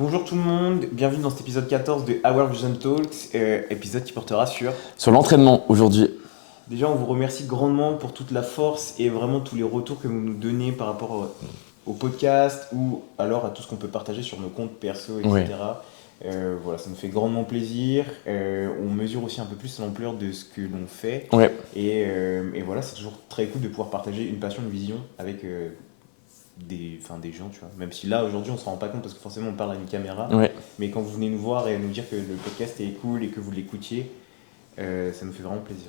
Bonjour tout le monde, bienvenue dans cet épisode 14 de Our Vision Talks, épisode qui portera sur... Sur l'entraînement aujourd'hui. Déjà, on vous remercie grandement pour toute la force et vraiment tous les retours que vous nous donnez par rapport au podcast ou alors à tout ce qu'on peut partager sur nos comptes perso, Ouais. etc. Voilà, ça nous fait grandement plaisir. On mesure aussi un peu plus l'ampleur de ce que l'on fait. Ouais. Et voilà, c'est toujours très cool de pouvoir partager une passion, une vision avec des gens, tu vois. Même si là, aujourd'hui, on se rend pas compte parce que forcément, on parle à une caméra. Ouais. Mais quand vous venez nous voir et nous dire que le podcast est cool et que vous l'écoutiez, ça nous fait vraiment plaisir.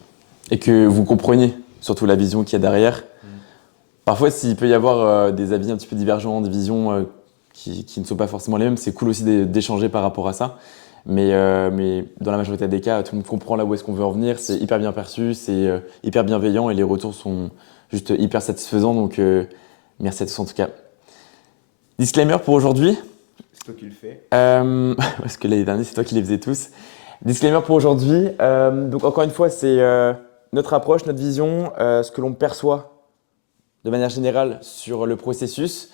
Et que vous compreniez surtout la vision qu'il y a derrière. Mm. Parfois, s'il peut y avoir des avis un petit peu divergents, des visions qui ne sont pas forcément les mêmes, c'est cool aussi d'échanger par rapport à ça. Mais dans la majorité des cas, tout le monde comprend là où est-ce qu'on veut en venir. C'est hyper bien perçu, c'est hyper bienveillant et les retours sont juste hyper satisfaisants. Donc, merci à tous en tout cas. Disclaimer pour aujourd'hui. C'est toi qui le fais. Parce que l'année dernière, c'est toi qui les faisais tous. Disclaimer pour aujourd'hui. Donc, encore une fois, c'est notre approche, notre vision, ce que l'on perçoit de manière générale sur le processus,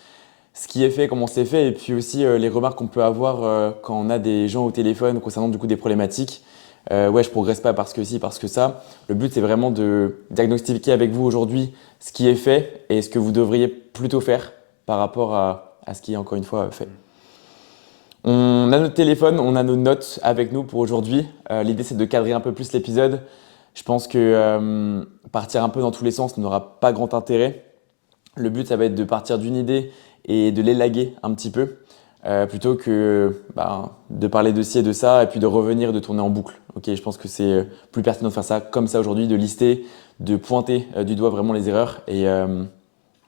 ce qui est fait, comment c'est fait, et puis aussi les remarques qu'on peut avoir quand on a des gens au téléphone concernant du coup des problématiques. Ouais, je progresse pas parce que ci, parce que ça. Le but, c'est vraiment de diagnostiquer avec vous aujourd'hui ce qui est fait et ce que vous devriez plutôt faire par rapport à ce qui est encore une fois fait. On a notre téléphone, on a nos notes avec nous pour aujourd'hui. L'idée, c'est de cadrer un peu plus l'épisode. Je pense que partir un peu dans tous les sens n'aura pas grand intérêt. Le but, ça va être de partir d'une idée et de l'élaguer un petit peu, plutôt que de parler de ci et de ça, et puis de revenir, de tourner en boucle. Ok, je pense que c'est plus pertinent de faire ça comme ça aujourd'hui, de lister, de pointer du doigt vraiment les erreurs, et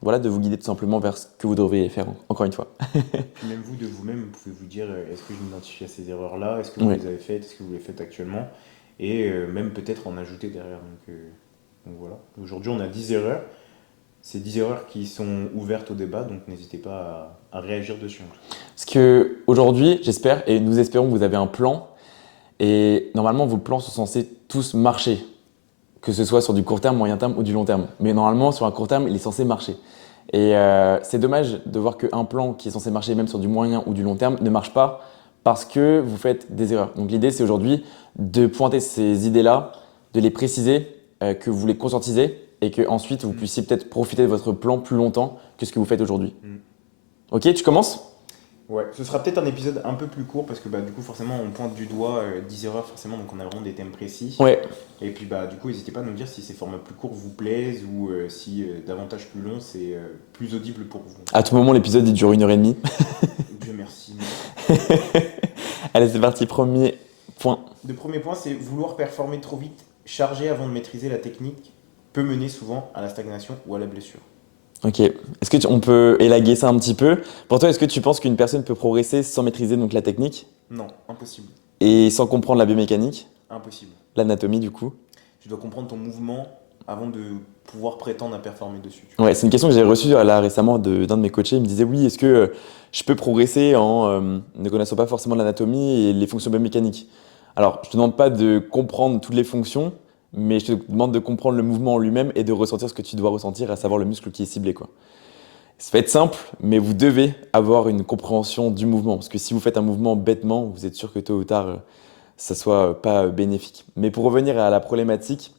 voilà, de vous guider tout simplement vers ce que vous devriez faire, encore une fois. Puis même vous, de vous-même, vous pouvez vous dire, est-ce que je m'identifie à ces erreurs-là? Est-ce que vous Oui. les avez faites? Est-ce que vous les faites actuellement? Et même peut-être en ajouter derrière. Donc voilà. Aujourd'hui, on a 10 erreurs. C'est 10 erreurs qui sont ouvertes au débat, donc n'hésitez pas à réagir dessus. Parce que aujourd'hui, j'espère, et nous espérons que vous avez un plan, et normalement, vos plans sont censés tous marcher, que ce soit sur du court terme, moyen terme ou du long terme. Mais normalement, sur un court terme, il est censé marcher. Et c'est dommage de voir qu'un plan qui est censé marcher même sur du moyen ou du long terme ne marche pas parce que vous faites des erreurs. Donc l'idée, c'est aujourd'hui de pointer ces idées-là, de les préciser, que vous les conscientisez et que ensuite vous puissiez peut-être profiter de votre plan plus longtemps que ce que vous faites aujourd'hui. Mm. Ok, tu commences? Ouais, ce sera peut-être un épisode un peu plus court parce que du coup forcément on pointe du doigt 10 erreurs forcément, donc on a vraiment des thèmes précis. Ouais. Et puis du coup n'hésitez pas à nous dire si ces formats plus courts vous plaisent ou si davantage plus long c'est plus audible pour vous. À tout moment, l'épisode il dure 1 h 30. Dieu merci. Allez, c'est parti, premier point. Le premier point, c'est vouloir performer trop vite, charger avant de maîtriser la technique, peut mener souvent à la stagnation ou à la blessure. Ok. Est-ce que on peut élaguer ça un petit peu? Pour toi, est-ce que tu penses qu'une personne peut progresser sans maîtriser donc la technique Non, impossible. et sans comprendre la biomécanique, Impossible. l'anatomie du coup? Tu dois comprendre ton mouvement avant de pouvoir prétendre à performer dessus. Tu vois. Ouais, c'est une question que j'ai reçue là récemment d'un de mes coachés. Il me disait oui, est-ce que je peux progresser en ne connaissant pas forcément l'anatomie et les fonctions biomécaniques? Alors, je te demande pas de comprendre toutes les fonctions, mais je te demande de comprendre le mouvement en lui-même et de ressentir ce que tu dois ressentir, à savoir le muscle qui est ciblé, quoi. Ça va être simple, mais vous devez avoir une compréhension du mouvement. Parce que si vous faites un mouvement bêtement, vous êtes sûr que tôt ou tard, ça soit pas bénéfique. Mais pour revenir à la problématique,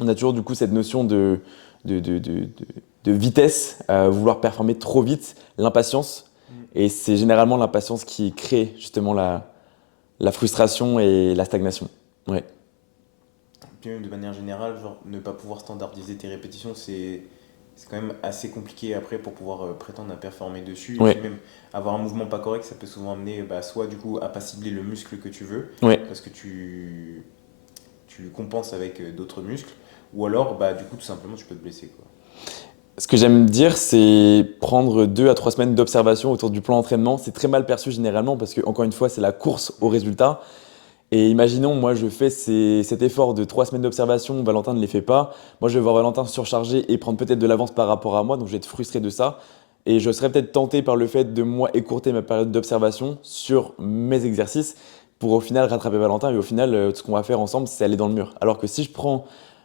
on a toujours du coup cette notion de, de, de- de- de vitesse, vouloir performer trop vite, l'impatience. Mm. Et c'est généralement l'impatience qui crée justement la frustration et la stagnation. Ouais. Puis même de manière générale, genre, ne pas pouvoir standardiser tes répétitions, c'est quand même assez compliqué après pour pouvoir prétendre à performer dessus. Et puis Ouais. même avoir un mouvement pas correct, ça peut souvent amener soit du coup à pas cibler le muscle que tu veux, Ouais. parce que tu compenses avec d'autres muscles, ou alors du coup tout simplement tu peux te blesser quoi. Ce que j'aime dire, c'est prendre 2 à 3 semaines d'observation autour du plan d'entraînement. C'est très mal perçu généralement parce que, encore une fois, c'est la course au résultat. Et imaginons, moi, je fais cet effort de 3 semaines d'observation, Valentin ne les fait pas. Moi, je vais voir Valentin surchargé et prendre peut-être de l'avance par rapport à moi, donc je vais être frustré de ça. Et je serais peut-être tenté par le fait de moi écourter ma période d'observation sur mes exercices pour au final rattraper Valentin. Et au final, ce qu'on va faire ensemble, c'est aller dans le mur. Alors que si je prends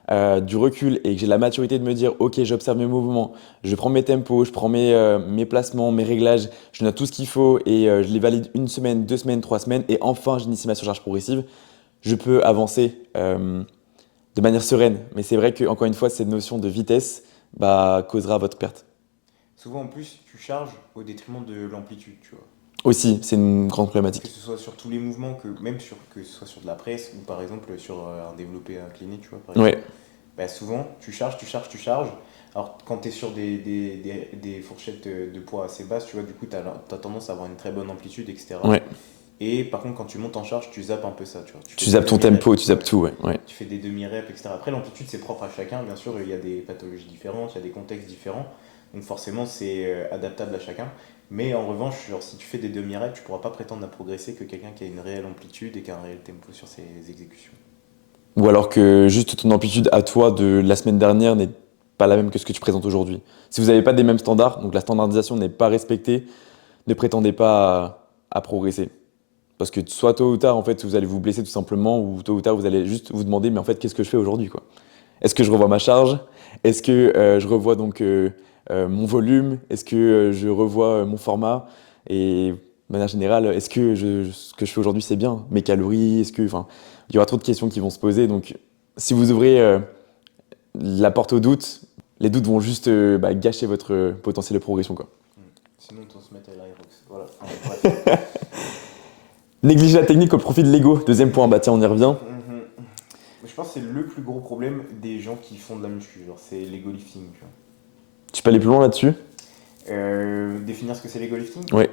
du recul et que j'ai la maturité de me dire, ok, j'observe mes mouvements, je prends mes tempos, je prends mes placements, mes réglages, je note tout ce qu'il faut et je les valide une semaine, 2 semaines, 3 semaines et enfin j'initie ma surcharge progressive, je peux avancer de manière sereine. Mais c'est vrai que encore une fois, cette notion de vitesse causera votre perte. Souvent, en plus, tu charges au détriment de l'amplitude, tu vois. Aussi, c'est une grande Que problématique. ce soit sur tous les mouvements, que ce soit sur de la presse ou par exemple sur un développé incliné, tu vois, par exemple. Ouais, Bah, souvent, tu charges, tu charges, tu charges. Alors, quand tu es sur des fourchettes de poids assez basses, tu vois, du coup, tu as tendance à avoir une très bonne amplitude, etc. ouais. Et par contre, quand tu montes en charge, tu zappes un peu ça, tu vois. Tu fais Tu des zappes ton demi-reps, tempo, tu zappes ouais. tout, ouais, ouais. Tu fais des demi-reps, etc. Après, l'amplitude, c'est propre à chacun. Bien sûr, il y a des pathologies différentes, il y a des contextes différents. Donc, forcément, c'est adaptable à chacun. Mais en revanche, genre, si tu fais des demi-reps, tu pourras pas prétendre à progresser que quelqu'un qui a une réelle amplitude et qui a un réel tempo sur ses exécutions. Ou alors que juste ton amplitude à toi de la semaine dernière n'est pas la même que ce que tu présentes aujourd'hui. Si vous n'avez pas des mêmes standards, donc la standardisation n'est pas respectée, ne prétendez pas à progresser. Parce que soit tôt ou tard, en fait, vous allez vous blesser tout simplement, ou tôt ou tard, vous allez juste vous demander, mais en fait, qu'est-ce que je fais aujourd'hui, quoi? Est-ce que je revois ma charge? Est-ce que je revois donc mon volume? Est-ce que je revois mon format? Et de manière générale, est-ce que ce que je fais aujourd'hui, c'est bien? Mes calories? Enfin, il y aura trop de questions qui vont se poser. Donc, si vous ouvrez la porte aux doutes, les doutes vont juste gâcher votre potentiel de progression, quoi. Mm. Sinon, on se met à l'Aerox. Voilà. Enfin, bref. Négliger la technique au profit de l'ego. Deuxième point, bah tiens, on y revient. Mhm. Je pense que c'est le plus gros problème des gens qui font de la muscu. Genre, c'est l'ego lifting, tu vois. Tu peux aller plus loin là-dessus? Définir ce que c'est l'ego lifting? Oui,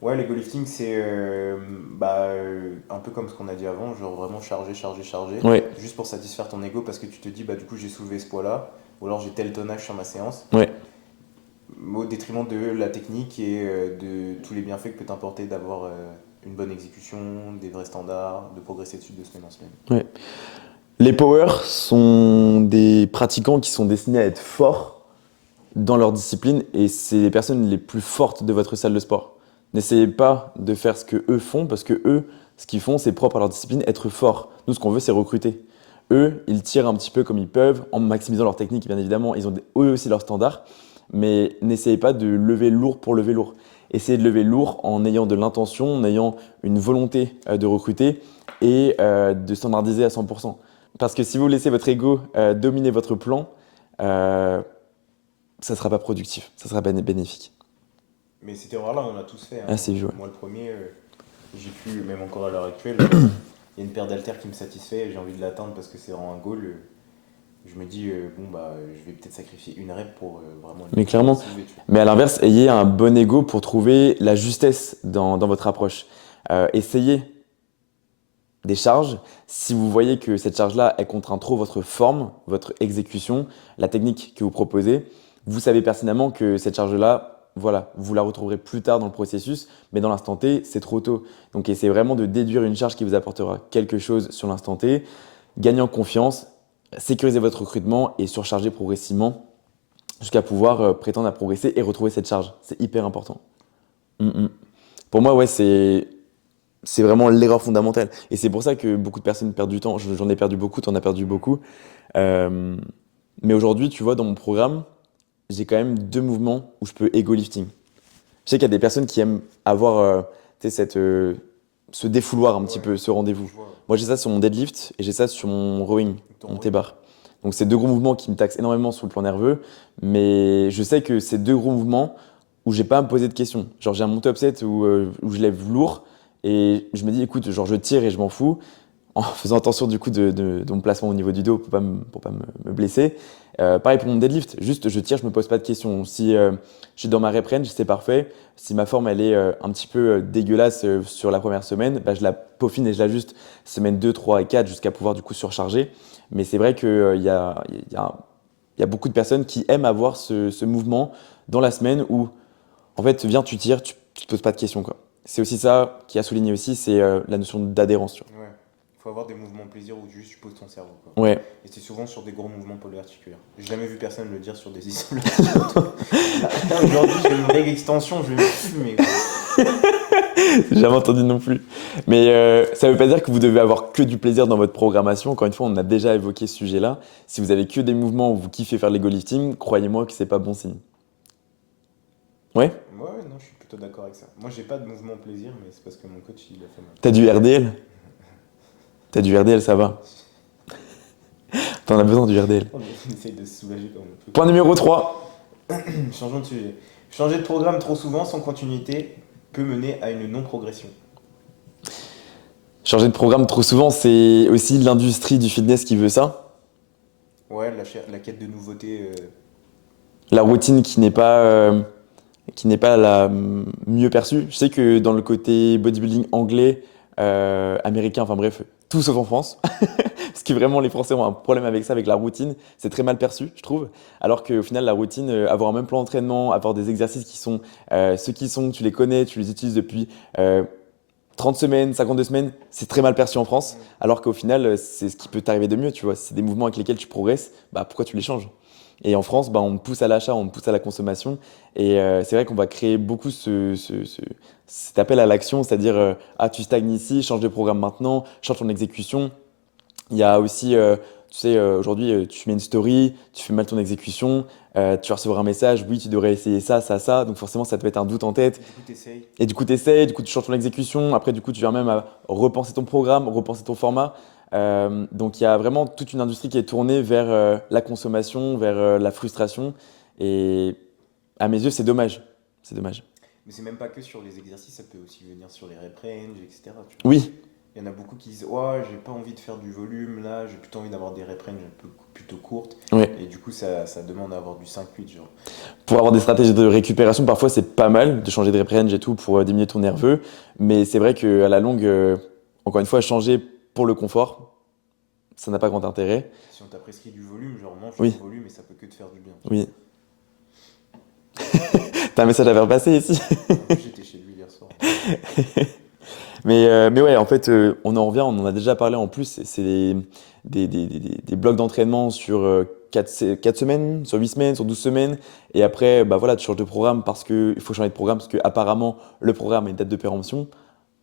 Ouais, l'ego lifting, c'est un peu comme ce qu'on a dit avant, genre vraiment charger, charger, charger, oui, juste pour satisfaire ton ego parce que tu te dis, bah du coup, j'ai soulevé ce poids-là, ou alors j'ai tel tonnage sur ma séance, oui. au détriment de la technique et de tous les bienfaits que peut t'apporter d'avoir une bonne exécution, des vrais standards, de progresser dessus de semaine en semaine. Ouais. Les powers sont des pratiquants qui sont destinés à être forts dans leur discipline et c'est les personnes les plus fortes de votre salle de sport. N'essayez pas de faire ce que eux font parce que eux, ce qu'ils font, c'est propre à leur discipline, être fort. Nous, ce qu'on veut, c'est recruter. Eux, ils tirent un petit peu comme ils peuvent en maximisant leur technique, bien évidemment. Ils ont eux aussi leurs standards, mais n'essayez pas de lever lourd pour lever lourd. Essayez de lever lourd en ayant de l'intention, en ayant une volonté de recruter et de standardiser à 100%. Parce que si vous laissez votre ego dominer votre plan, euh, ça ne sera pas productif, ça sera pas bénéfique. Mais cette erreur-là, on l'a tous fait, hein. Ah, c'est joué. Moi, le premier, j'ai pu, même encore à l'heure actuelle, il y a une paire d'haltères qui me satisfait et j'ai envie de l'atteindre parce que c'est vraiment un goal. Je me dis, bon, bah, je vais peut-être sacrifier une rep pour vraiment Mais la clairement. soulever, tu vois. Mais à l'inverse, ayez un bon ego pour trouver la justesse dans votre approche. Essayez des charges. Si vous voyez que cette charge-là, elle contraint trop votre forme, votre exécution, la technique que vous proposez, vous savez pertinemment que cette charge-là, voilà, vous la retrouverez plus tard dans le processus, mais dans l'instant T, c'est trop tôt. Donc essayez vraiment de déduire une charge qui vous apportera quelque chose sur l'instant T, gagner en confiance, sécuriser votre recrutement et surcharger progressivement jusqu'à pouvoir prétendre à progresser et retrouver cette charge. C'est hyper important. Mm, mm. Pour moi, ouais, c'est vraiment l'erreur fondamentale. Et c'est pour ça que beaucoup de personnes perdent du temps. J'en ai perdu beaucoup, tu en as perdu Mm. beaucoup. Euh, mais aujourd'hui, tu vois, dans mon programme, j'ai quand même 2 mouvements où je peux ego lifting. Je sais qu'il y a des personnes qui aiment avoir tu sais, ce défouloir un petit Ouais, peu, ce rendez-vous. je vois. Moi, j'ai ça sur mon deadlift et j'ai ça sur mon rowing, Ton mon rowing. T-bar. Donc, c'est 2 gros mouvements qui me taxent énormément sur le plan nerveux. Mais je sais que c'est 2 gros mouvements où j'ai pas à me poser de questions. Genre, j'ai un monté upset où je lève lourd et je me dis, écoute, genre, je tire et je m'en fous en faisant attention du coup de mon placement au niveau du dos pour pas me blesser. Pareil pour mon deadlift, juste je tire, je me pose pas de questions. Si je suis dans ma rep range, c'est parfait. Si ma forme elle est un petit peu dégueulasse sur la première semaine, bah, je la peaufine et je l'ajuste semaine 2, 3 et 4 jusqu'à pouvoir du coup surcharger. Mais c'est vrai qu'il y a beaucoup de personnes qui aiment avoir ce mouvement dans la semaine où en fait, viens, tu tires, tu te poses pas de questions, quoi. C'est aussi ça qui a souligné aussi, c'est la notion d'adhérence, tu Ouais. Il faut avoir des mouvements plaisir où juste tu poses ton cerveau, quoi. vois. Ouais. Et c'est souvent sur des gros mouvements polyarticulaires. J'ai jamais vu personne le dire sur des isolations. Là, aujourd'hui, je vais une vraie extension, je vais me fumer, quoi. J'ai jamais entendu non plus. Mais ça ne veut pas dire que vous devez avoir que du plaisir dans votre programmation. Encore une fois, on a déjà évoqué ce sujet-là. Si vous avez que des mouvements où vous kiffez faire l'ego lifting, croyez-moi que c'est pas bon signe. Ouais? Ouais, non, je suis plutôt d'accord avec ça. Moi, j'ai pas de mouvement plaisir, mais c'est parce que mon coach, il a fait mal. T'as du RDL? T'as du RDL, ça va. T'en as besoin du RDL. On essaye de se soulager comme on peut. Point numéro 3. Changeons de sujet. Changer de programme trop souvent sans continuité peut mener à une non-progression. Changer de programme trop souvent, c'est aussi l'industrie du fitness qui veut ça. Ouais, la quête de nouveauté. La routine qui n'est pas la mieux perçue. Je sais que dans le côté bodybuilding anglais, américain, enfin bref, tout sauf en France, parce que vraiment les Français ont un problème avec ça, avec la routine, c'est très mal perçu, je trouve. Alors qu'au final, la routine, avoir un même plan d'entraînement, avoir des exercices qui sont ceux qui sont, tu les connais, tu les utilises depuis 30 semaines, 52 semaines, c'est très mal perçu en France. Alors qu'au final, c'est ce qui peut t'arriver de mieux, tu vois. Si c'est des mouvements avec lesquels tu progresses, bah pourquoi tu les changes? Et en France, bah, on me pousse à l'achat, on me pousse à la consommation. Et c'est vrai qu'on va créer beaucoup cet appel à l'action, c'est-à-dire ah, tu stagnes ici, change de programme maintenant, change ton exécution. Il y a aussi, tu sais, aujourd'hui, tu mets une story, tu fais mal ton exécution, tu vas recevoir un message, oui, tu devrais essayer ça, ça, ça. Donc forcément, ça te met un doute en tête. Du coup, t'essayes. Et du coup, tu essaies, du coup, tu changes ton exécution. Après, du coup, tu viens même à repenser ton programme, repenser ton format. Donc, il y a vraiment toute une industrie qui est tournée vers la consommation, vers la frustration. Et à mes yeux, c'est dommage. C'est dommage. Mais c'est même pas que sur les exercices, ça peut aussi venir sur les rep range, etc. Tu vois. Oui, Il y en a beaucoup qui disent ouais, j'ai pas envie de faire du volume là, j'ai plutôt envie d'avoir des rep range un peu plutôt courtes. oui. Et du coup, ça demande à avoir du 5-8, genre. Pour avoir des stratégies de récupération, parfois, c'est pas mal de changer de rep range et tout pour diminuer ton nerveux. Mais c'est vrai qu'à la longue, encore une fois, changer pour le confort, ça n'a pas grand intérêt. Si on t'a prescrit du volume, genre mange Oui, ton volume et ça peut que te faire du bien. oui. T'as un message à faire passer ici. En plus, j'étais chez lui hier soir. Mais ouais, en fait, on en revient, on en a déjà parlé en plus, c'est des blocs d'entraînement sur 4 semaines, sur 8 semaines, sur 12 semaines. Et après, bah voilà, tu changes de programme parce qu'il faut changer de programme parce que apparemment le programme a une date de péremption.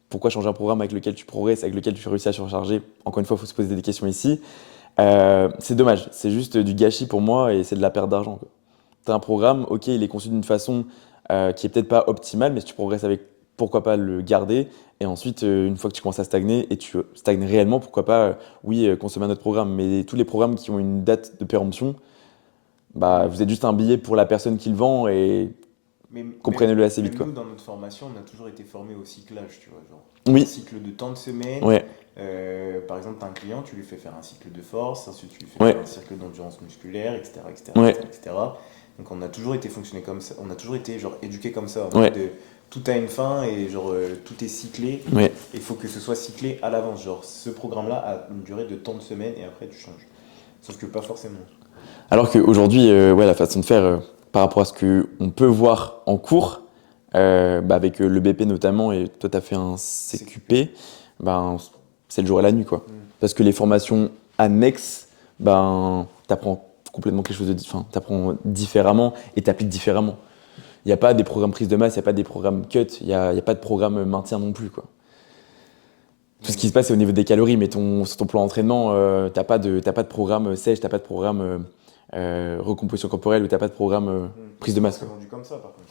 Pourquoi changer un programme avec lequel tu progresses, avec lequel tu réussis à surcharger? Encore une fois, il faut se poser des questions ici. C'est dommage, c'est juste du gâchis pour moi et c'est de la perte d'argent. Tu as un programme, ok, il est conçu d'une façon qui est peut-être pas optimale, mais si tu progresses avec, pourquoi pas le garder. Et ensuite, une fois que tu commences à stagner et tu stagnes réellement, pourquoi pas, oui, consommer un autre programme. Mais tous les programmes qui ont une date de péremption, bah, vous êtes juste un billet pour la personne qui le vend et Mais comprenez-le assez vite, même quoi. nous, dans notre formation, on a toujours été formés au cyclage, tu vois. Genre, un Oui, cycle de temps de semaine. ouais, Par exemple, tu as un client, tu lui fais faire un cycle de force, ensuite tu lui fais ouais, faire un cycle d'endurance musculaire, etc., etc., ouais, etc., etc. Donc on a toujours été fonctionné comme ça, on a toujours été genre éduqué comme ça, en ouais, mode tout a une fin et genre tout est cyclé. ouais. Il faut que ce soit cyclé à l'avance. Genre ce programme-là a une durée de tant de semaines et après tu changes. Sauf que pas forcément. Alors qu'aujourd'hui, ouais, la façon de faire par rapport à ce qu'on peut voir en cours, bah, avec le BP notamment, et toi tu as fait un CQP. CQP, ben, c'est le jour et la nuit, quoi. Mm. Parce que les formations annexes, ben, tu apprends complètement quelque chose de différent, tu apprends différemment et tu appliques différemment. Il n'y a pas des programmes prise de masse, il n'y a pas des programmes cut, il y a pas de programme maintien non plus, quoi. Tout ce qui se passe, c'est au niveau des calories, mais sur ton plan d'entraînement, t'as pas de programme sèche, t'as pas de programme recomposition corporelle ou t'as pas de programme Mm. prise de Souvent masse, c'est quoi. vendu comme ça par contre.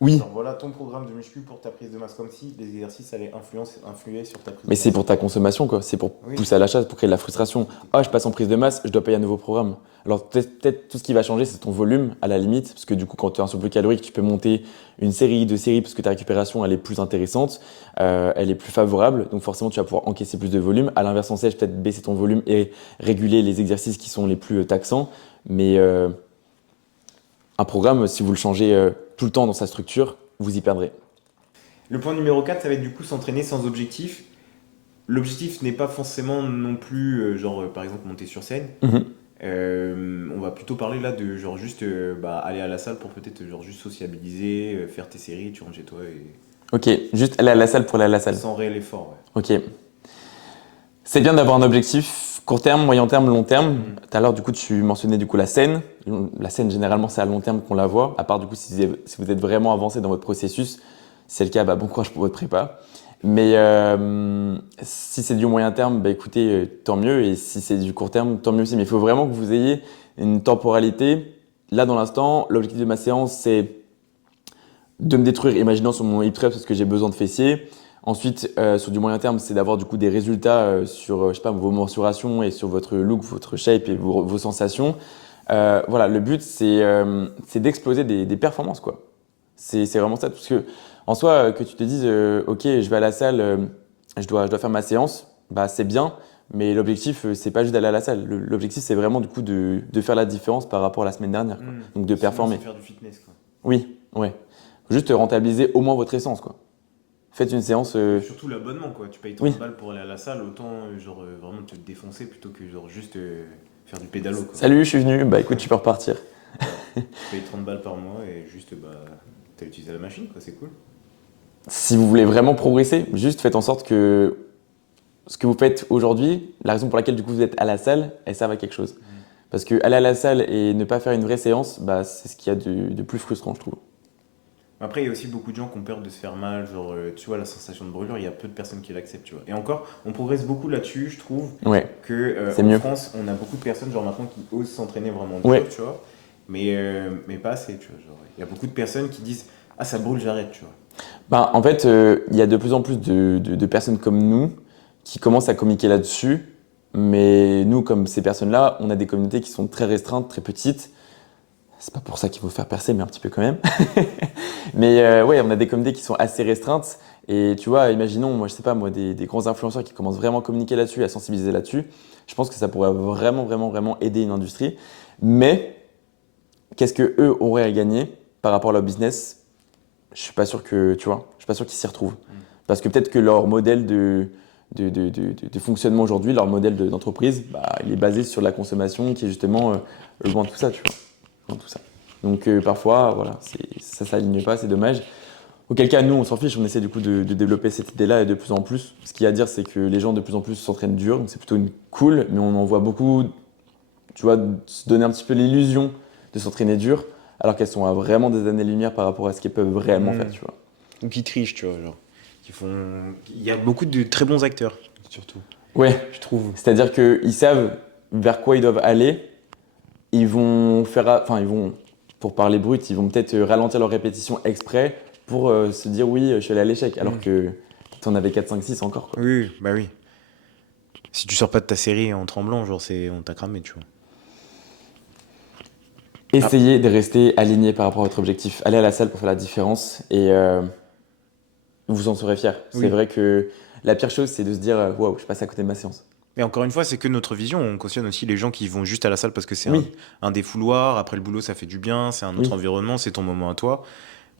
Oui, Genre voilà ton programme de muscu pour ta prise de masse comme si les exercices allaient influer sur ta prise mais de c'est masse. pour ta consommation, quoi. C'est pour Oui. pousser à l'achat, pour créer de la frustration. Ah, je passe en prise de masse, je dois payer un nouveau programme. Alors peut-être tout ce qui va changer, c'est ton volume à la limite, parce que du coup, quand tu es un surplus calorique, tu peux monter une série, deux séries, parce que ta récupération, elle est plus intéressante, elle est plus favorable, donc forcément, tu vas pouvoir encaisser plus de volume. À l'inverse, en sèche, peut-être baisser ton volume et réguler les exercices qui sont les plus taxants. Mais un programme, si vous le changez tout le temps dans sa structure, vous y perdrez. Le point numéro 4, ça va être du coup s'entraîner sans objectif. L'objectif n'est pas forcément non plus, genre par exemple monter sur scène. Mhm. On va plutôt parler là de genre juste bah, aller à la salle pour peut-être genre juste sociabiliser, faire tes séries, tu rentres chez toi et Ok, juste aller à la salle pour aller à la salle. sans réel effort. Ok. C'est bien d'avoir un objectif court terme, moyen terme, long terme. Ouais. Mm. Tout à l'heure, du coup, tu mentionnais du coup la scène. La scène, généralement, c'est à long terme qu'on la voit. À part du coup, si vous êtes vraiment avancé dans votre processus, Si c'est le cas, bah, bon courage pour votre prépa. Mais si c'est du moyen terme, bah, écoutez, tant mieux. Et si c'est du court terme, tant mieux aussi. Mais il faut vraiment que vous ayez une temporalité. Là, dans l'instant, l'objectif de ma séance, c'est de me détruire, imaginons sur mon hip thrust parce que j'ai besoin de fessiers. Ensuite, sur du moyen terme, c'est d'avoir du coup des résultats sur je sais pas, vos mensurations et sur votre look, votre shape et vos sensations. Voilà, le but, c'est d'exploser des performances, quoi. C'est vraiment ça. Parce que, en soi, que tu te dises, OK, je vais à la salle, je dois faire ma séance, bah, c'est bien. Mais l'objectif, c'est pas juste d'aller à la salle. L'objectif, c'est vraiment du coup de faire la différence par rapport à la semaine dernière, quoi. Donc de Sinon, c'est performer. faire du fitness, quoi. Oui, ouais. Juste rentabiliser au moins votre essence, quoi. Faites une séance. Surtout l'abonnement, quoi. Tu payes Oui. 30 balles pour aller à la salle, autant vraiment te défoncer plutôt que genre juste faire du pédalo, quoi. Salut, je suis venu. Bah écoute, tu peux repartir. Tu payes 30 balles par mois et juste, bah, t'as utilisé la machine, quoi, c'est cool. Si vous voulez vraiment progresser, juste faites en sorte que ce que vous faites aujourd'hui, la raison pour laquelle du coup vous êtes à la salle, elle serve à quelque chose. Parce que aller à la salle et ne pas faire une vraie séance, bah, c'est ce qu'il y a de plus frustrant, je trouve. Après, il y a aussi beaucoup de gens qui ont peur de se faire mal, genre, tu vois, la sensation de brûlure, il y a peu de personnes qui l'acceptent, tu vois. Et encore, on progresse beaucoup là-dessus, je trouve, Ouais, que c'est en mieux. France, on a beaucoup de personnes, genre maintenant, qui osent s'entraîner vraiment Ouais. dur, tu vois, mais pas assez, tu vois. Genre, il y a beaucoup de personnes qui disent, ah, ça brûle, j'arrête, tu vois. Bah, en fait, il y a de plus en plus de personnes comme nous qui commencent à communiquer là-dessus. Mais nous, comme ces personnes-là, on a des communautés qui sont très restreintes, très petites. C'est pas pour ça qu'il faut faire percer, mais un petit peu quand même. Mais ouais, on a des communautés qui sont assez restreintes. Et tu vois, imaginons, moi, je sais pas, moi, des grands influenceurs qui commencent vraiment à communiquer là-dessus, à sensibiliser là-dessus. Je pense que ça pourrait vraiment, vraiment, vraiment aider une industrie. Mais qu'est-ce que eux auraient à gagner par rapport à leur business? Je suis pas sûr que, tu vois, je suis pas sûr qu'ils s'y retrouvent. Parce que peut-être que leur modèle de fonctionnement aujourd'hui, leur modèle d'entreprise, bah, il est basé sur la consommation qui est justement loin de tout ça, tu vois. Loin de tout ça. Donc parfois, voilà, ça s'aligne pas, c'est dommage. Auquel cas, nous, on s'en fiche, on essaie du coup de développer cette idée-là et de plus en plus. Ce qu'il y a à dire, c'est que les gens de plus en plus s'entraînent dur, donc c'est plutôt une cool, mais on en voit beaucoup, tu vois, se donner un petit peu l'illusion de s'entraîner dur, alors qu'elles sont à vraiment des années-lumière par rapport à ce qu'elles peuvent réellement faire, tu vois. Ou qui trichent, tu vois, genre. Qui font... Il y a beaucoup de très bons acteurs, surtout, Ouais, je trouve. c'est-à-dire qu'ils savent vers quoi ils doivent aller, ils vont faire, enfin, ils vont, pour parler brut, ils vont peut-être ralentir leur répétition exprès pour se dire oui, je suis allé à l'échec, alors que tu en avais 4, 5, 6 encore, quoi. Oui, bah oui. Si tu sors pas de ta série en tremblant, genre, on t'a cramé, tu vois. Essayez de rester aligné par rapport à votre objectif. Allez à la salle pour faire la différence et vous en serez fier. C'est Oui. vrai que la pire chose, c'est de se dire waouh, je passe à côté de ma séance. Et encore une fois, c'est que notre vision. On cautionne aussi les gens qui vont juste à la salle parce que c'est Oui, un défouloir. Après le boulot, ça fait du bien. C'est un autre oui. environnement. C'est ton moment à toi.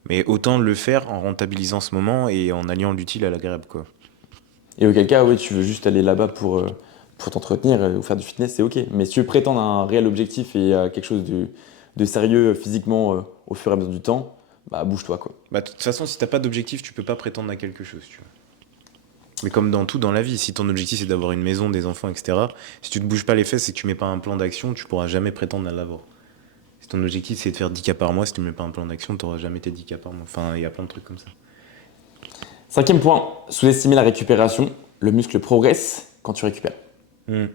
Mais autant le faire en rentabilisant ce moment et en alliant l'utile à l'agréable, quoi. Et auquel cas, oui, tu veux juste aller là-bas pour t'entretenir ou faire du fitness, c'est ok. Mais si tu veux prétendre à un réel objectif et à quelque chose de sérieux physiquement au fur et à mesure du temps, bah bouge-toi, quoi. Bah, de toute façon, si t'as pas d'objectif, tu peux pas prétendre à quelque chose, tu vois. Mais comme dans tout dans la vie, si ton objectif c'est d'avoir une maison, des enfants, etc., si tu te bouges pas les fesses et que tu mets pas un plan d'action, tu pourras jamais prétendre à l'avoir. Si ton objectif c'est de faire 10 cas par mois, si tu mets pas un plan d'action, t'auras jamais tes 10 cas par mois. Enfin, il y a plein de trucs comme ça. Cinquième point, sous-estimer la récupération. Le muscle progresse quand tu récupères. Hmm.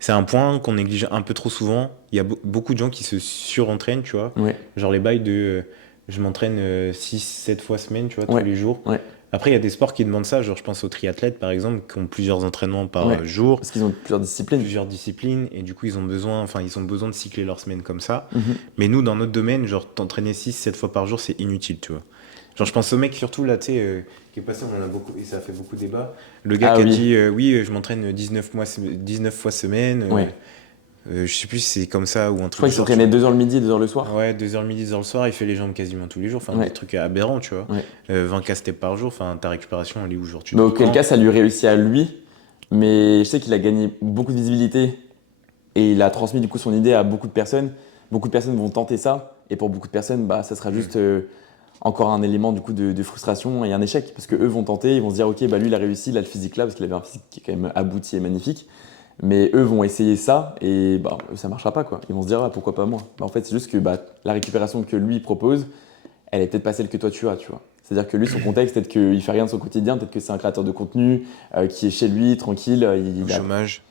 C'est un point qu'on néglige un peu trop souvent. Il y a beaucoup de gens qui se surentraînent, tu vois. Ouais, Genre les bails de je m'entraîne 6-7 fois semaine, tu vois, tous ouais, les jours. ouais, Après, il y a des sports qui demandent ça. Genre, je pense aux triathlètes, par exemple, qui ont plusieurs entraînements par ouais. jour, Parce qu'ils ont plusieurs disciplines. plusieurs disciplines, et du coup, ils ont besoin de cycler leur semaine comme ça. Mhm. Mais nous, dans notre domaine, genre, t'entraîner 6-7 fois par jour, c'est inutile, tu vois. Genre, je pense au mec, surtout là, tu sais, qui est passé, on en a beaucoup, et ça a fait beaucoup débat. Le gars Ah qui a oui, dit, oui, je m'entraîne 19 fois semaine. ouais. Je sais plus si c'est comme ça ou un Je truc crois du qu'ils genre, tu s'entraînaient vois. 2 heures le midi et 2 heures le soir. Ouais, 2h midi, 2h le soir, il fait les jambes quasiment tous les jours. Enfin, Ouais, des trucs aberrants, tu vois. ouais. 20K steps par jour, enfin, ta récupération, elle est où, genre, tu Mais dors auquel quand? cas, ça lui réussit à lui. Mais je sais qu'il a gagné beaucoup de visibilité et il a transmis du coup son idée à beaucoup de personnes. Beaucoup de personnes vont tenter ça. Et pour beaucoup de personnes, bah, ça sera juste encore un élément du coup de frustration et un échec. Parce que eux vont tenter, ils vont se dire, ok, bah lui, il a réussi, il a le physique là, parce qu'il avait un physique qui est quand même abouti et magnifique. Mais eux vont essayer ça et bah, ça marchera pas, quoi. Ils vont se dire, ah, pourquoi pas moi? Bah, en fait, c'est juste que bah, la récupération que lui propose, elle est peut-être pas celle que toi tu as, tu vois. C'est-à-dire que lui, son contexte, peut-être qu'il fait rien de son quotidien, peut-être que c'est un créateur de contenu qui est chez lui, tranquille. Au chômage.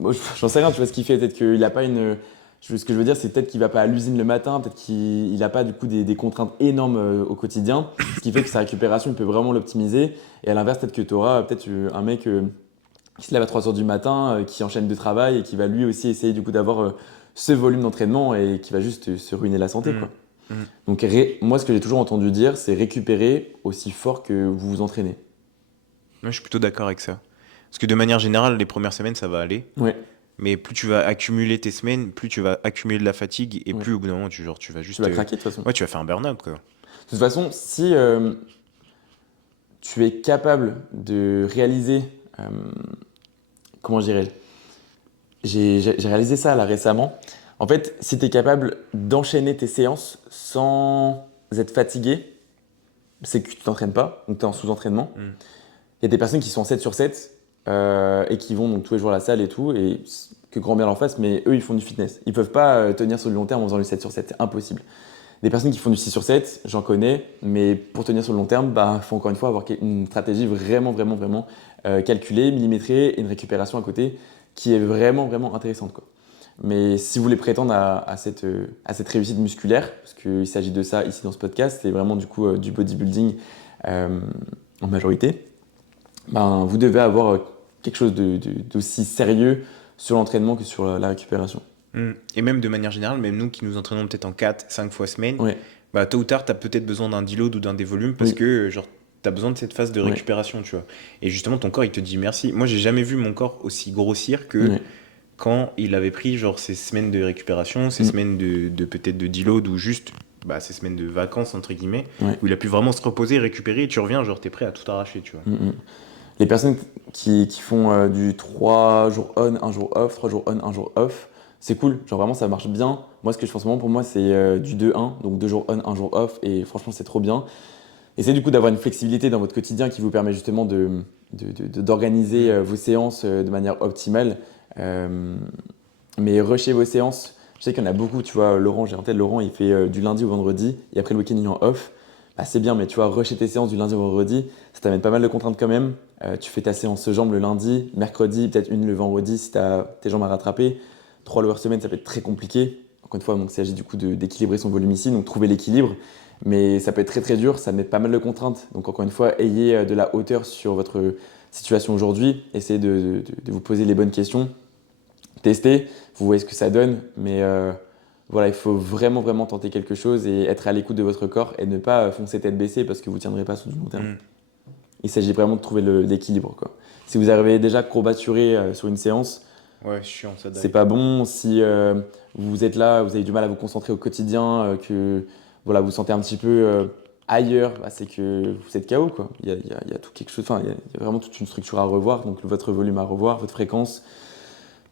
Moi, j'en sais rien, tu vois ce qu'il fait. Peut-être qu'il n'a pas une. Ce que je veux dire, c'est peut-être qu'il va pas à l'usine le matin, peut-être qu'il n'a pas du coup des contraintes énormes au quotidien, ce qui fait que sa récupération, il peut vraiment l'optimiser. Et à l'inverse, peut-être que tu auras peut-être un mec qui se lève à 3 heures du matin, qui enchaîne de travail et qui va lui aussi essayer du coup d'avoir ce volume d'entraînement et qui va juste se ruiner la santé, Mm. quoi. Mm. Donc moi, ce que j'ai toujours entendu dire, c'est récupérer aussi fort que vous vous entraînez. Moi, je suis plutôt d'accord avec ça. Parce que de manière générale, les premières semaines, ça va aller. Ouais, Mais plus tu vas accumuler tes semaines, plus tu vas accumuler de la fatigue et ouais. plus au bout d'un moment, tu vas Tu juste. vas craquer de toute façon. Ouais, tu vas faire un burn-out, quoi. De toute façon, si tu es capable de réaliser, euh, comment je dirais, j'ai réalisé ça là récemment. En fait, si tu es capable d'enchaîner tes séances sans être fatigué, c'est que tu t'entraînes pas, donc tu es en sous-entraînement. Mm. Il y a des personnes qui sont en 7 sur 7 et qui vont donc tous les jours à la salle et tout, et que grand bien leur fasse, mais eux, ils font du fitness. Ils peuvent pas tenir sur le long terme en faisant du 7 sur 7, c'est impossible. Des personnes qui font du 6 sur 7, j'en connais, mais pour tenir sur le long terme, bah, faut encore une fois avoir une stratégie vraiment, vraiment, vraiment calculée, millimétrée et une récupération à côté qui est vraiment, vraiment intéressante, quoi. Mais si vous voulez prétendre à cette réussite musculaire, parce qu'il s'agit de ça ici dans ce podcast, c'est vraiment du coup du bodybuilding euh, en majorité, ben, vous devez avoir quelque chose d'aussi sérieux sur l'entraînement que sur la récupération. Mm. Et même de manière générale, même nous qui nous entraînons peut-être en 4, 5 fois semaine, Ouais, bah, tôt ou tard, tu as peut-être besoin d'un deload ou d'un dévolume parce oui, que genre, tu as besoin de cette phase de ouais, récupération, tu vois. Et justement, ton corps, il te dit merci. Moi, j'ai jamais vu mon corps aussi grossir que ouais, quand il avait pris genre ces semaines de récupération, ces mm, semaines de peut-être de deload ou juste bah, ces semaines de vacances, entre guillemets, ouais, où il a pu vraiment se reposer, récupérer et tu reviens, genre, t'es prêt à tout arracher, tu vois. mm, mm. Les personnes qui font du 3 jours on, 1 jour off, 3 jours on, 1 jour off, c'est cool. Genre vraiment, ça marche bien. Moi, ce que je fais en ce moment, pour moi, c'est du 2-1, donc 2 jours on, 1 jour off, et franchement, c'est trop bien. Essayez du coup d'avoir une flexibilité dans votre quotidien qui vous permet justement d'organiser Mm. vos séances de manière optimale. Euh, mais rusher vos séances, je sais qu'il y en a beaucoup, tu vois, Laurent, j'ai en tête, Laurent, il fait du lundi au vendredi, et après le week-end, il est en off. Bah, c'est bien, mais tu vois, rusher tes séances du lundi au vendredi, ça t'amène pas mal de contraintes quand même. Tu fais ta séance jambes le lundi, mercredi, peut-être une le vendredi si tu as tes jambes à rattraper. 3 lower semaine, ça peut être très compliqué. Encore une fois, donc, il s'agit du coup d'équilibrer son volume ici, donc trouver l'équilibre. Mais ça peut être très très dur, ça met pas mal de contraintes. Donc encore une fois, ayez de la hauteur sur votre situation aujourd'hui, essayez de vous poser les bonnes questions, testez, vous voyez ce que ça donne, mais voilà, il faut vraiment vraiment tenter quelque chose et être à l'écoute de votre corps et ne pas foncer tête baissée parce que vous ne tiendrez pas sur du long terme. Mm. Il s'agit vraiment de trouver l'équilibre, quoi. Si vous arrivez déjà courbaturé sur une séance, Ouais, je suis en ça c'est d'ailleurs. pas bon. Si vous êtes là, vous avez du mal à vous concentrer au quotidien, que voilà, vous sentez un petit peu ailleurs, bah, c'est que vous êtes KO, quoi. Il y a tout quelque chose, enfin, il y a vraiment toute une structure à revoir, donc votre volume à revoir, votre fréquence.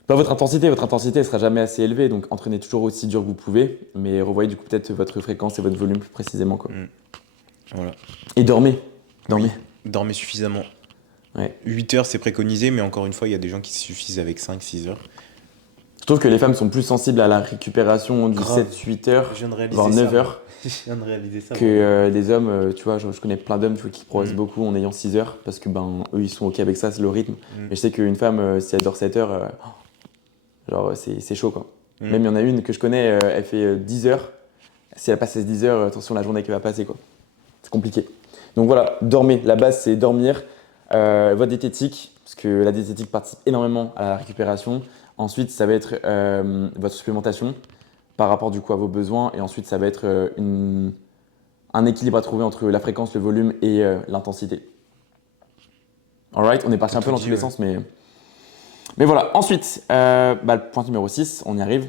Pas votre intensité elle sera jamais assez élevée, donc entraînez toujours aussi dur que vous pouvez, mais revoyez du coup peut-être votre fréquence et votre volume plus précisément, quoi. Mm. Voilà. Et dormez, dormez. Oui, dormez suffisamment. Ouais. 8 heures, c'est préconisé, mais encore une fois, il y a des gens qui suffisent avec 5, 6 heures. Je trouve que les femmes sont plus sensibles à la récupération du Grave. 7-8 heures, Je viens de réaliser voire ça, 9 moi. heures. Je viens de réaliser ça, Que vraiment. les hommes, tu vois, je connais plein d'hommes tu vois, qui progressent Mm. beaucoup en ayant 6 heures parce que ben eux ils sont ok avec ça, c'est le rythme. Mm. Mais je sais qu'une femme, si elle dort 7 heures, genre c'est chaud quoi. Mm. Même il y en a une que je connais, elle fait 10 heures. Si elle passe ces 10 heures, attention la journée qui va passer quoi. C'est compliqué. Donc voilà, dormez. La base c'est dormir. Votre diététique, parce que la diététique participe énormément à la récupération. Ensuite, ça va être votre supplémentation par rapport du coup à vos besoins. Et ensuite, ça va être un équilibre à trouver entre la fréquence, le volume et l'intensité. Alright, on est parti T'as un peu tout dans dit, tous les ouais. sens, mais voilà. Ensuite, bah, le point numéro 6, on y arrive.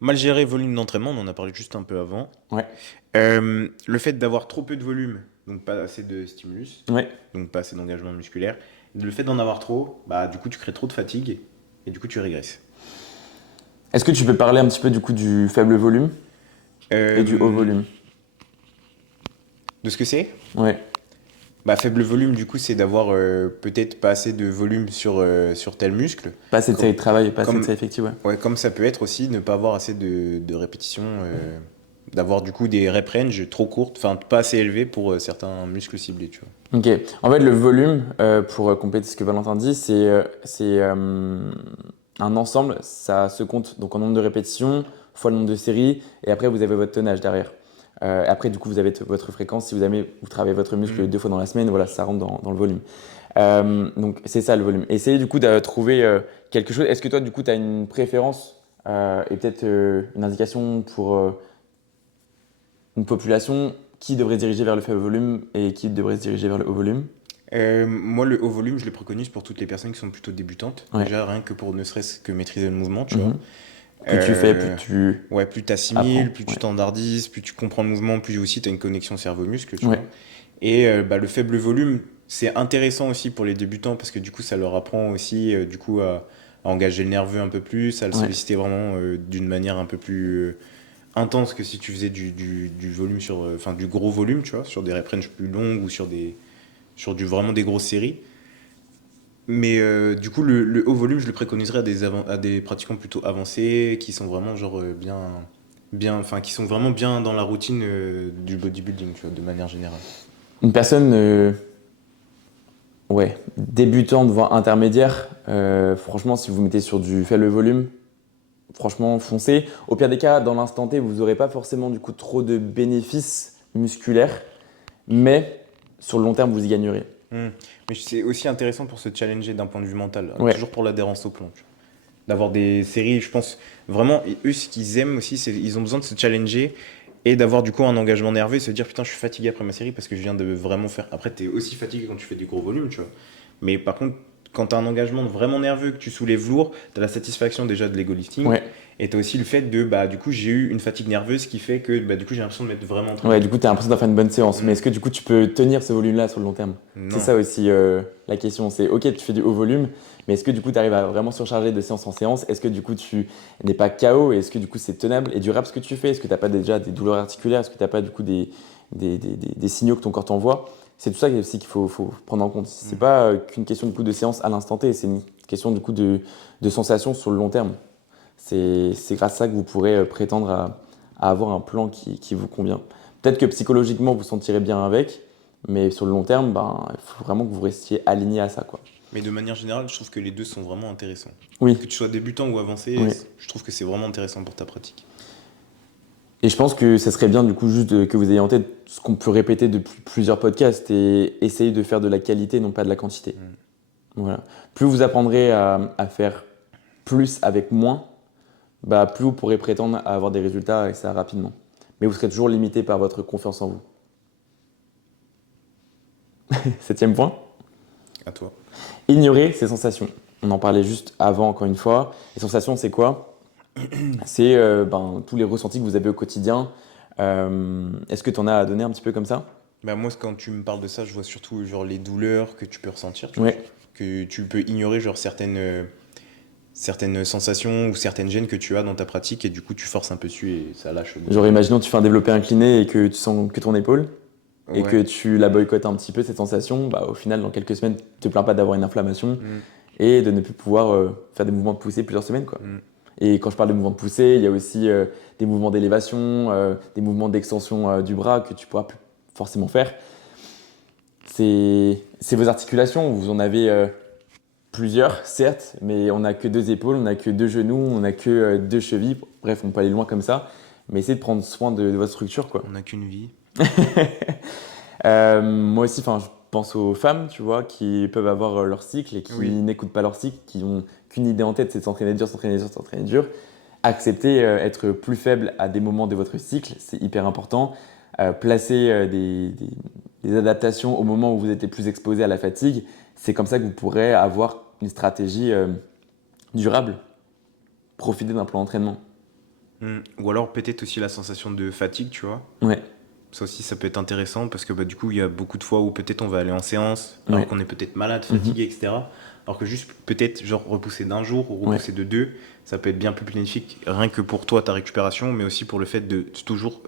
Mal gérer volume d'entraînement, on en a parlé juste un peu avant. Ouais, Le fait d'avoir trop peu de volume, donc pas assez de stimulus, ouais. donc pas assez d'engagement musculaire. Le fait d'en avoir trop, bah du coup tu crées trop de fatigue et du coup tu régresses. Est-ce que tu peux parler un petit peu du coup du faible volume et du haut Euh, volume? de ce que c'est? Ouais, Bah faible volume du coup c'est d'avoir peut-être pas assez de volume sur tel muscle. pas assez de Comme, série de travail, pas assez de comme, série effective, ouais. ouais, comme ça peut être aussi ne pas avoir assez de répétitions d'avoir du coup des rep range trop courtes, enfin pas assez élevées pour certains muscles ciblés, tu vois. Ok. En fait, le volume, pour compléter ce que Valentin dit, un ensemble. Ça se compte donc en nombre de répétitions fois le nombre de séries, et après vous avez votre tonnage derrière. Après, du coup, vous avez votre fréquence. Si vous travaillez votre muscle Mm. 2 fois dans la semaine, voilà, ça rentre dans le volume. Donc c'est ça le volume. Essayez du coup de trouver quelque chose. Est-ce que toi, du coup, tu as une préférence et peut-être une indication pour une population qui devrait se diriger vers le faible volume et qui devrait se diriger vers le haut volume? Moi, le haut volume, je le préconise pour toutes les personnes qui sont plutôt débutantes. Ouais. Déjà, rien que pour ne serait-ce que maîtriser le mouvement, tu vois. Mhm. Plus tu fais, plus Euh, tu ouais, plus tu assimiles, apprends. plus tu Ouais. standardises, plus tu comprends le mouvement, plus aussi tu as une connexion cerveau-muscle, tu Ouais. vois. Et bah, le faible volume, c'est intéressant aussi pour les débutants parce que du coup, ça leur apprend aussi du coup, à engager le nerveux un peu plus, à le Ouais. solliciter vraiment d'une manière un peu plus intense que si tu faisais du volume sur, enfin du gros volume, tu vois, sur des rep range plus longues ou vraiment des grosses séries. Mais du coup, le haut volume, je le préconiserais à des pratiquants plutôt avancés, qui sont vraiment genre enfin, qui sont vraiment bien dans la routine du bodybuilding, tu vois, de manière générale. Une personne ouais, débutante, voire intermédiaire, franchement, si vous mettez sur du faible volume, franchement, foncez. Au pire des cas, dans l'instant T, vous n'aurez pas forcément du coup trop de bénéfices musculaires, mais sur le long terme, vous y gagnerez. Hmm. Mais c'est aussi intéressant pour se challenger d'un point de vue mental, hein, Ouais, toujours pour l'adhérence au plan, tu vois. D'avoir des séries, je pense vraiment, et eux, ce qu'ils aiment aussi, c'est ils ont besoin de se challenger et d'avoir du coup un engagement nerveux et se dire putain, je suis fatigué après ma série parce que je viens de vraiment faire. Après, t'es aussi fatigué quand tu fais du gros volume, tu vois. Mais par contre, quand t'as un engagement vraiment nerveux, que tu soulèves lourd, t'as la satisfaction déjà de l'ego lifting ouais, et t'as aussi le fait de bah du coup j'ai eu une fatigue nerveuse qui fait que bah du coup j'ai l'impression de m'être vraiment ouais, entraîné. du coup, tu as l'impression de faire une bonne séance. Mais Hmm. est-ce que du coup, tu peux tenir ce volume-là sur le long terme? C'est Non. ça aussi la question. C'est ok, tu fais du haut volume, mais est-ce que du coup, tu arrives à vraiment surcharger de séance en séance? Est-ce que du coup, tu n'es pas KO? Est-ce que du coup, c'est tenable et durable ce que tu fais? Est-ce que tu n'as pas déjà des douleurs articulaires? Est-ce que tu n'as pas du coup des signaux que ton corps t'envoie? C'est tout ça aussi qu'il faut prendre en compte. C'est Hmm. pas qu'une question du coup de séance à l'instant T, c'est une question du coup de sensation sur le long terme. C'est grâce à ça que vous pourrez prétendre à avoir un plan qui vous convient. Peut-être que psychologiquement, vous vous sentirez bien avec, mais sur le long terme, ben, il faut vraiment que vous restiez aligné à ça, quoi. Mais de manière générale, je trouve que les deux sont vraiment intéressants. Oui, Que tu sois débutant ou avancé, oui. je trouve que c'est vraiment intéressant pour ta pratique. Et je pense que ça serait bien, du coup, juste que vous ayez en tête ce qu'on peut répéter depuis plusieurs podcasts et essayer de faire de la qualité, non pas de la quantité. Mm. Voilà. Plus vous apprendrez à faire plus avec moins, bah, plus vous pourrez prétendre à avoir des résultats et ça rapidement. Mais vous serez toujours limité par votre confiance en vous. Septième point. À toi. Ignorer ses sensations. On en parlait juste avant, encore une fois. Les sensations, c'est quoi? C'est tous les ressentis que vous avez au quotidien. Est-ce que tu en as à donner un petit peu comme ça? Bah moi, quand tu me parles de ça, je vois surtout genre les douleurs que tu peux ressentir, tu vois. Ouais. Que tu peux ignorer genre certaines sensations ou certaines gênes que tu as dans ta pratique et du coup tu forces un peu dessus et ça lâche au bout d'un Genre, moment. imaginons tu fais un développé incliné et que tu sens que ton épaule et Ouais. que tu la boycottes un petit peu, cette sensation, bah, au final, dans quelques semaines, tu te plains pas d'avoir une inflammation Mm, et de ne plus pouvoir faire des mouvements de poussée plusieurs semaines, quoi. mm. Et quand je parle de mouvements de poussée, il y a aussi des mouvements d'élévation, des mouvements d'extension du bras que tu pourras plus forcément faire. C'est vos articulations, vous en avez plusieurs, certes, mais on n'a que deux épaules, on n'a que deux genoux, on n'a que deux chevilles. Bref, on peut aller loin comme ça, mais essayez de prendre soin de votre structure, quoi. On n'a qu'une vie. Moi aussi, je pense aux femmes, tu vois, qui peuvent avoir leur cycle et qui Oui. n'écoutent pas leur cycle, qui n'ont qu'une idée en tête, c'est de s'entraîner dur, s'entraîner dur, s'entraîner dur. Accepter être plus faible à des moments de votre cycle, c'est hyper important. Placer des adaptations au moment où vous êtes les plus exposé à la fatigue, c'est comme ça que vous pourrez avoir une stratégie durable. Profiter d'un plan d'entraînement. Mm. Ou alors peut-être aussi la sensation de fatigue, tu vois. Ouais, Ça aussi, ça peut être intéressant parce que bah, du coup, il y a beaucoup de fois où peut-être on va aller en séance alors ouais, qu'on est peut-être malade, mhm, fatigué, etc. Alors que juste peut-être genre repousser d'un jour ou ouais. repousser de deux, ça peut être bien plus bénéfique, rien que pour toi, ta récupération, mais aussi pour le fait de toujours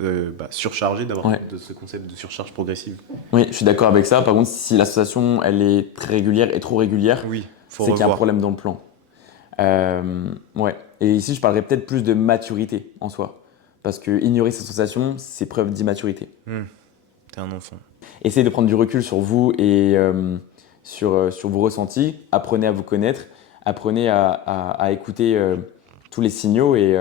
surcharger, d'avoir Ouais. de ce concept de surcharge progressive. Oui, je suis d'accord avec ça. Par contre, si la sensation elle est très régulière et trop régulière, Oui, faut c'est qu'il y a un revoir. problème dans le plan. Ouais. Et ici, je parlerais peut-être plus de maturité en soi. Parce que ignorer ses sensations, c'est preuve d'immaturité. T'es un enfant. Essayez de prendre du recul sur vous et sur vos ressentis. Apprenez à vous connaître. Apprenez à écouter tous les signaux et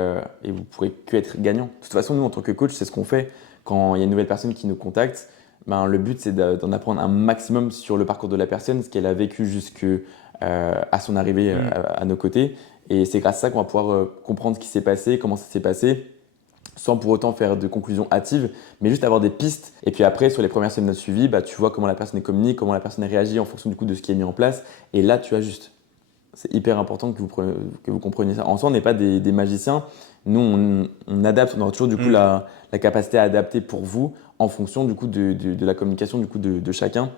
vous pourrez que être gagnant. De toute façon, nous, en tant que coach, c'est ce qu'on fait. Quand il y a une nouvelle personne qui nous contacte, ben, le but, c'est d'en apprendre un maximum sur le parcours de la personne, ce qu'elle a vécu jusque à son arrivée à nos côtés. Et c'est grâce à ça qu'on va pouvoir comprendre ce qui s'est passé, comment ça s'est passé, sans pour autant faire de conclusions hâtives, mais juste avoir des pistes. Et puis après, sur les premières semaines de suivi, bah, tu vois comment la personne communique, comment la personne réagit en fonction du coup de ce qui est mis en place. Et là, tu ajustes. C'est hyper important que vous compreniez ça. En soi, on n'est pas des magiciens. Nous, on adapte, on aura toujours du coup la capacité à adapter pour vous en fonction du coup de la communication du coup de chacun.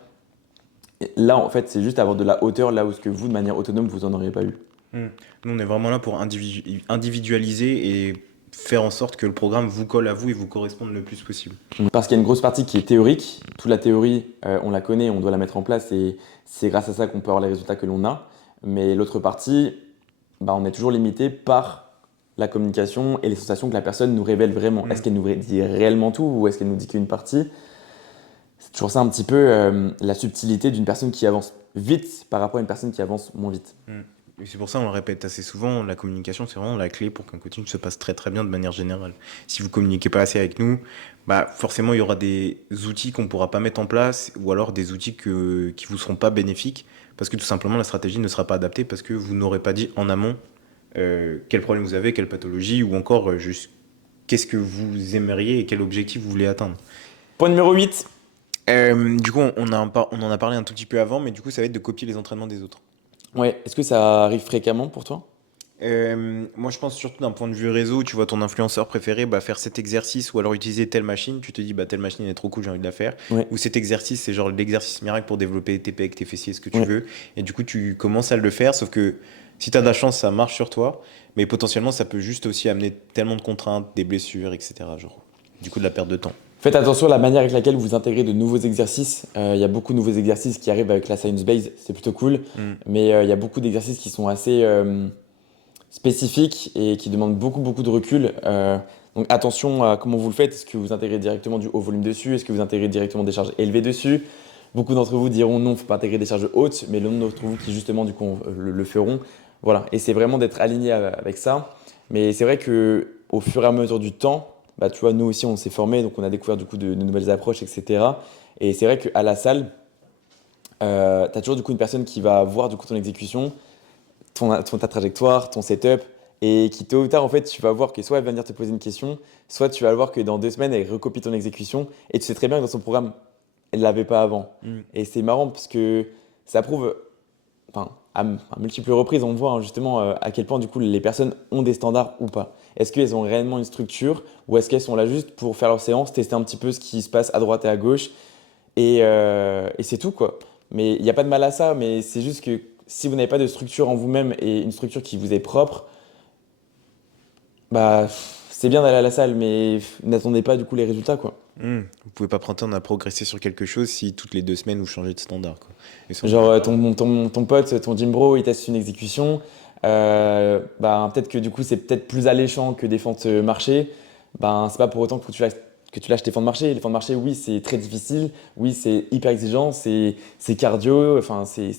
Et là, en fait, c'est juste avoir de la hauteur là où ce que vous, de manière autonome, vous en auriez pas eu. Nous, on est vraiment là pour individualiser et faire en sorte que le programme vous colle à vous et vous corresponde le plus possible. Parce qu'il y a une grosse partie qui est théorique. Toute la théorie, on la connaît, on doit la mettre en place et c'est grâce à ça qu'on peut avoir les résultats que l'on a. Mais l'autre partie, bah, on est toujours limité par la communication et les sensations que la personne nous révèle vraiment. Est-ce qu'elle nous dit réellement tout ou est-ce qu'elle nous dit qu'une partie? C'est toujours ça un petit peu la subtilité d'une personne qui avance vite par rapport à une personne qui avance moins vite. Et c'est pour ça, on le répète assez souvent, la communication, c'est vraiment la clé pour qu'un coaching se passe très très bien de manière générale. Si vous communiquez pas assez avec nous, bah forcément, il y aura des outils qu'on pourra pas mettre en place ou alors des outils qui vous seront pas bénéfiques parce que tout simplement, la stratégie ne sera pas adaptée parce que vous n'aurez pas dit en amont quel problème vous avez, quelle pathologie ou encore juste qu'est-ce que vous aimeriez et quel objectif vous voulez atteindre. Point numéro 8. Du coup, on en a parlé un tout petit peu avant, mais du coup, ça va être de copier les entraînements des autres. Ouais, est-ce que ça arrive fréquemment pour toi? Moi, je pense surtout d'un point de vue réseau, tu vois ton influenceur préféré bah, faire cet exercice ou alors utiliser telle machine, tu te dis bah telle machine elle est trop cool, j'ai envie de la faire. Ouais. Ou cet exercice, c'est genre l'exercice miracle pour développer tes pecs, tes fessiers, ce que tu Ouais. veux. Et du coup, tu commences à le faire, sauf que si tu as de la chance, ça marche sur toi, mais potentiellement, ça peut juste aussi amener tellement de contraintes, des blessures, etc. Genre, du coup, de la perte de temps. Faites attention à la manière avec laquelle vous intégrez de nouveaux exercices. Il y a beaucoup de nouveaux exercices qui arrivent avec la Science Base, c'est plutôt cool. Mais il y a beaucoup d'exercices qui sont assez spécifiques et qui demandent beaucoup de recul. Donc attention à comment vous le faites. Est-ce que vous intégrez directement du haut volume dessus? Est-ce que vous intégrez directement des charges élevées dessus? Beaucoup d'entre vous diront non, il ne faut pas intégrer des charges hautes, mais l'un d'entre vous qui justement du coup le feront. Voilà. Et c'est vraiment d'être aligné avec ça. Mais c'est vrai qu'au fur et à mesure du temps, bah, tu vois, nous aussi, on s'est formé, donc on a découvert du coup de nouvelles approches, etc. Et c'est vrai qu'à la salle, tu as toujours du coup une personne qui va voir du coup ton exécution, ta trajectoire, ton setup, et qui tôt ou tard, en fait, tu vas voir que soit elle va venir te poser une question, soit tu vas voir que dans 2 semaines, elle recopie ton exécution, et tu sais très bien que dans son programme, elle ne l'avait pas avant. Et c'est marrant parce que ça prouve, enfin, à multiples reprises, on voit hein, justement à quel point du coup les personnes ont des standards ou pas. Est-ce qu'elles ont réellement une structure ou est-ce qu'elles sont là juste pour faire leur séance, tester un petit peu ce qui se passe à droite et à gauche et c'est tout quoi. Mais il n'y a pas de mal à ça, mais c'est juste que si vous n'avez pas de structure en vous-même et une structure qui vous est propre, bah c'est bien d'aller à la salle, mais n'attendez pas du coup les résultats quoi. Vous pouvez pas prétendre à progresser sur quelque chose si toutes les 2 semaines vous changez de standard, quoi. Et ça, Genre ton pote, ton gym bro, il teste une exécution. Bah, peut-être que du coup c'est peut-être plus alléchant que des fentes marché. Ben, c'est pas pour autant que tu lâches tes fentes marché. Les fentes marché, oui, c'est très difficile. Oui, c'est hyper exigeant. C'est cardio. Enfin, c'est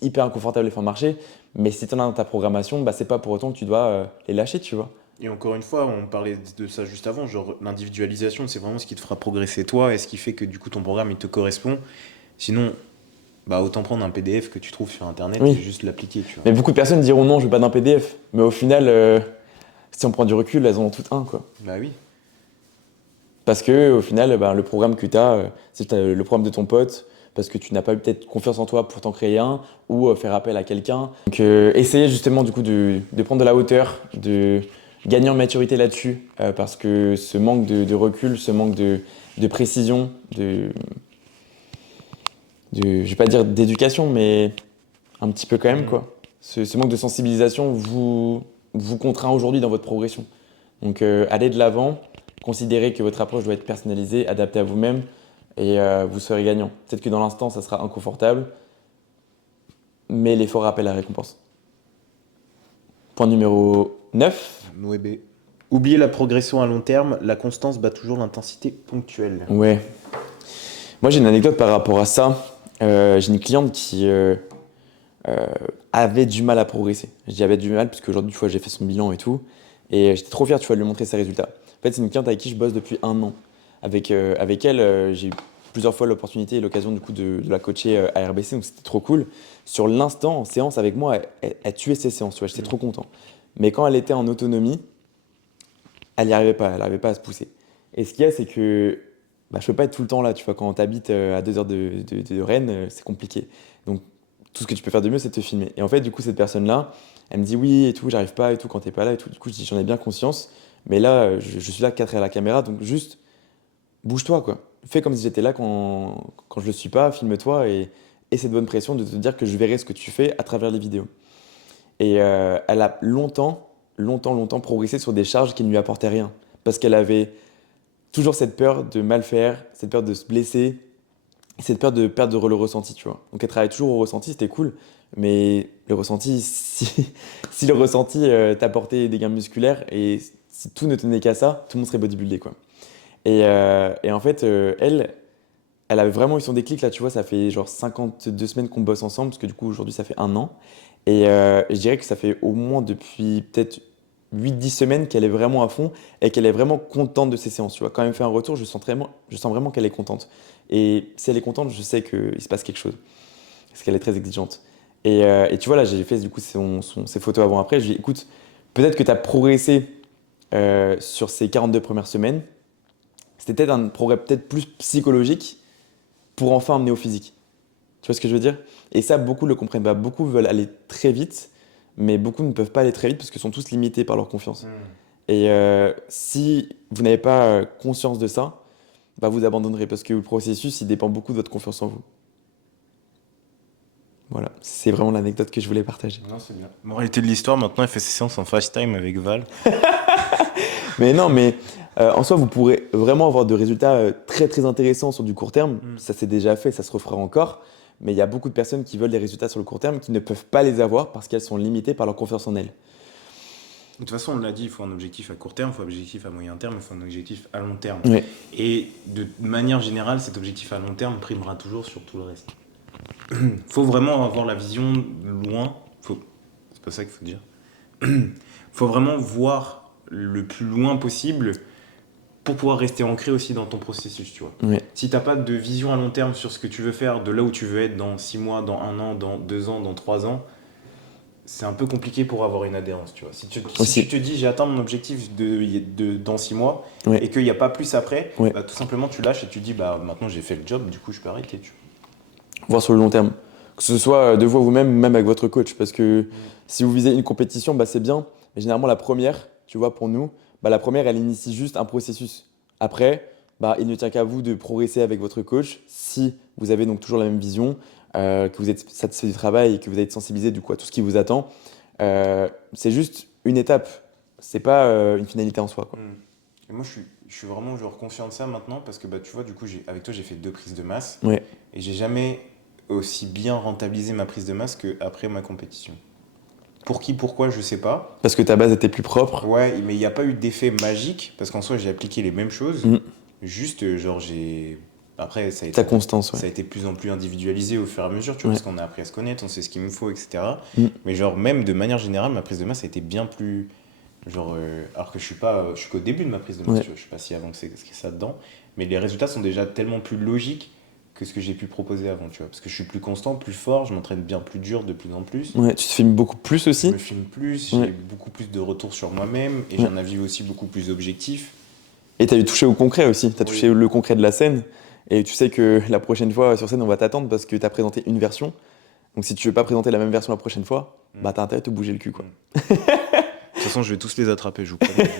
hyper inconfortable les fentes marché. Mais si tu en as dans ta programmation, bah, c'est pas pour autant que tu dois les lâcher, tu vois. Et encore une fois, on parlait de ça juste avant, genre l'individualisation, c'est vraiment ce qui te fera progresser toi et ce qui fait que du coup ton programme il te correspond. Sinon, bah autant prendre un PDF que tu trouves sur internet et Oui. juste l'appliquer, tu vois. Mais beaucoup de personnes diront non, je veux pas d'un PDF. Mais au final, si on prend du recul, elles en ont toutes un, quoi. Bah oui. Parce que au final, ben, le programme que tu as, c'est le programme de ton pote, parce que tu n'as pas eu peut-être confiance en toi pour t'en créer un, ou faire appel à quelqu'un. Donc essayez justement du coup de prendre de la hauteur, de gagner en maturité là-dessus, parce que ce manque de recul, ce manque de précision, je vais pas dire d'éducation, mais un petit peu quand même, quoi. Ce manque de sensibilisation vous contraint aujourd'hui dans votre progression. Donc allez de l'avant, considérez que votre approche doit être personnalisée, adaptée à vous-même et vous serez gagnant. Peut-être que dans l'instant, ça sera inconfortable, mais l'effort rappelle la récompense. Point numéro 9. Noébé. Oubliez la progression à long terme, la constance bat toujours l'intensité ponctuelle. Ouais. Moi, j'ai une anecdote par rapport à ça. J'ai une cliente qui euh, avait du mal à progresser. Je dis avait du mal parce qu'aujourd'hui, tu vois, j'ai fait son bilan et tout. Et j'étais trop fier, tu vois, de lui montrer ses résultats. En fait, c'est une cliente avec qui je bosse depuis 1 an. Avec elle, j'ai eu plusieurs fois l'opportunité et l'occasion du coup de la coacher à RBC, donc c'était trop cool. Sur l'instant, en séance avec moi, elle tuait ses séances, tu vois, j'étais trop content. Mais quand elle était en autonomie, elle n'y arrivait pas, elle n'arrivait pas à se pousser. Et ce qu'il y a, c'est que bah, je peux pas être tout le temps là, tu vois, quand tu habites à 2 heures de Rennes, c'est compliqué. Donc tout ce que tu peux faire de mieux, c'est de te filmer. Et en fait, du coup, cette personne-là, elle me dit oui et tout, j'arrive pas et tout quand t'es pas là et tout. Du coup, je dis j'en ai bien conscience, mais là, je suis là 4 à la caméra, donc juste bouge-toi, quoi. Fais comme si j'étais là quand je le suis pas, filme-toi et cette bonne pression de te dire que je verrai ce que tu fais à travers les vidéos. Et elle a longtemps progressé sur des charges qui ne lui apportaient rien. Parce qu'elle avait toujours cette peur de mal faire, cette peur de se blesser, et cette peur de perdre le ressenti, tu vois. Donc elle travaille toujours au ressenti, c'était cool, mais le ressenti, si le ressenti t'apportait des gains musculaires et si tout ne tenait qu'à ça, tout le monde serait bodybuildé, quoi. Et en fait, elle avait vraiment eu son déclic, là, tu vois, ça fait genre 52 semaines qu'on bosse ensemble, parce que du coup, aujourd'hui, ça fait 1 an. Et je dirais que ça fait au moins depuis peut-être 8 10 semaines qu'elle est vraiment à fond et qu'elle est vraiment contente de ses séances. Tu vois, quand elle me fait un retour, je sens vraiment qu'elle est contente. Et si elle est contente, je sais qu'il se passe quelque chose. Parce qu'elle est très exigeante. Et tu vois, là, j'ai fait du coup ses photos avant-après. Je lui ai dit, écoute, peut-être que tu as progressé sur ces 42 premières semaines. C'était peut-être un progrès peut-être plus psychologique pour enfin amener au physique. Tu vois ce que je veux dire? Et ça, beaucoup ne le comprennent pas. Beaucoup veulent aller très vite, mais beaucoup ne peuvent pas aller très vite parce qu'ils sont tous limités par leur confiance. Et si vous n'avez pas conscience de ça, bah vous abandonnerez parce que le processus, il dépend beaucoup de votre confiance en vous. Voilà, c'est vraiment l'anecdote que je voulais partager. Non, c'est bien. Moralité de l'histoire, maintenant, elle fait ses séances en FaceTime avec Val. Mais non, mais en soi, vous pourrez vraiment avoir de résultats très très intéressants sur du court terme. Ça s'est déjà fait, ça se refera encore. Mais il y a beaucoup de personnes qui veulent des résultats sur le court terme qui ne peuvent pas les avoir parce qu'elles sont limitées par leur confiance en elles. De toute façon, on l'a dit, il faut un objectif à court terme, il faut un objectif à moyen terme, il faut un objectif à long terme. Oui. Et de manière générale, cet objectif à long terme primera toujours sur tout le reste. Faut vraiment avoir la vision loin. C'est pas ça qu'il faut dire. Faut vraiment voir le plus loin possible pour pouvoir rester ancré aussi dans ton processus, tu vois. Oui. Si t'as pas de vision à long terme sur ce que tu veux faire, de là où tu veux être dans 6 mois, dans 1 an, dans 2 ans, dans 3 ans, c'est un peu compliqué pour avoir une adhérence, tu vois. Si tu te dis j'ai atteint mon objectif dans 6 mois Ouais. et qu'il n'y a pas plus après, Ouais. bah, tout simplement tu lâches et tu dis bah maintenant j'ai fait le job, du coup je peux arrêter, tu Voir sur le long terme. Que ce soit de vous à vous-même, même avec votre coach. Parce que si vous visez une compétition, bah, c'est bien. Mais généralement, la première, tu vois, pour nous, bah, la première, elle initie juste un processus. Après, bah, il ne tient qu'à vous de progresser avec votre coach si vous avez donc toujours la même vision, que vous êtes satisfait du travail et que vous êtes sensibilisé du coup à tout ce qui vous attend. C'est juste une étape. C'est pas une finalité en soi, quoi. Et moi je suis vraiment genre confiant de ça maintenant parce que bah, tu vois, du coup avec toi j'ai fait 2 prises de masse Ouais. et j'ai jamais aussi bien rentabilisé ma prise de masse qu'après ma compétition. Pour qui, pourquoi, je sais pas. Parce que ta base était plus propre. Ouais, mais il n'y a pas eu d'effet magique parce qu'en soi j'ai appliqué les mêmes choses. Mm. Juste, genre, j'ai. Après, Ta constance, ouais. ça a été de plus en plus individualisé au fur et à mesure, tu vois, Ouais. parce qu'on a appris à se connaître, on sait ce qu'il me faut, etc. Mm. Mais, genre, même de manière générale, ma prise de masse a été bien plus. Genre, alors que je suis pas. Je suis qu'au début de ma prise de masse, Ouais. tu vois, je suis pas si avancé que ça dedans. Mais les résultats sont déjà tellement plus logiques que ce que j'ai pu proposer avant, tu vois. Parce que je suis plus constant, plus fort, je m'entraîne bien plus dur de plus en plus. Ouais, tu te filmes beaucoup plus Je aussi. me filme plus, Ouais. j'ai beaucoup plus de retours sur moi-même et Ouais. j'ai un avis aussi beaucoup plus objectif. Et tu as eu touché au concret aussi. Tu as Oui. touché le concret de la scène. Et tu sais que la prochaine fois sur scène, on va t'attendre parce que tu as présenté une version. Donc si tu veux pas présenter la même version la prochaine fois, bah t'as intérêt à te bouger le cul, quoi. De toute façon, je vais tous les attraper, je vous promets.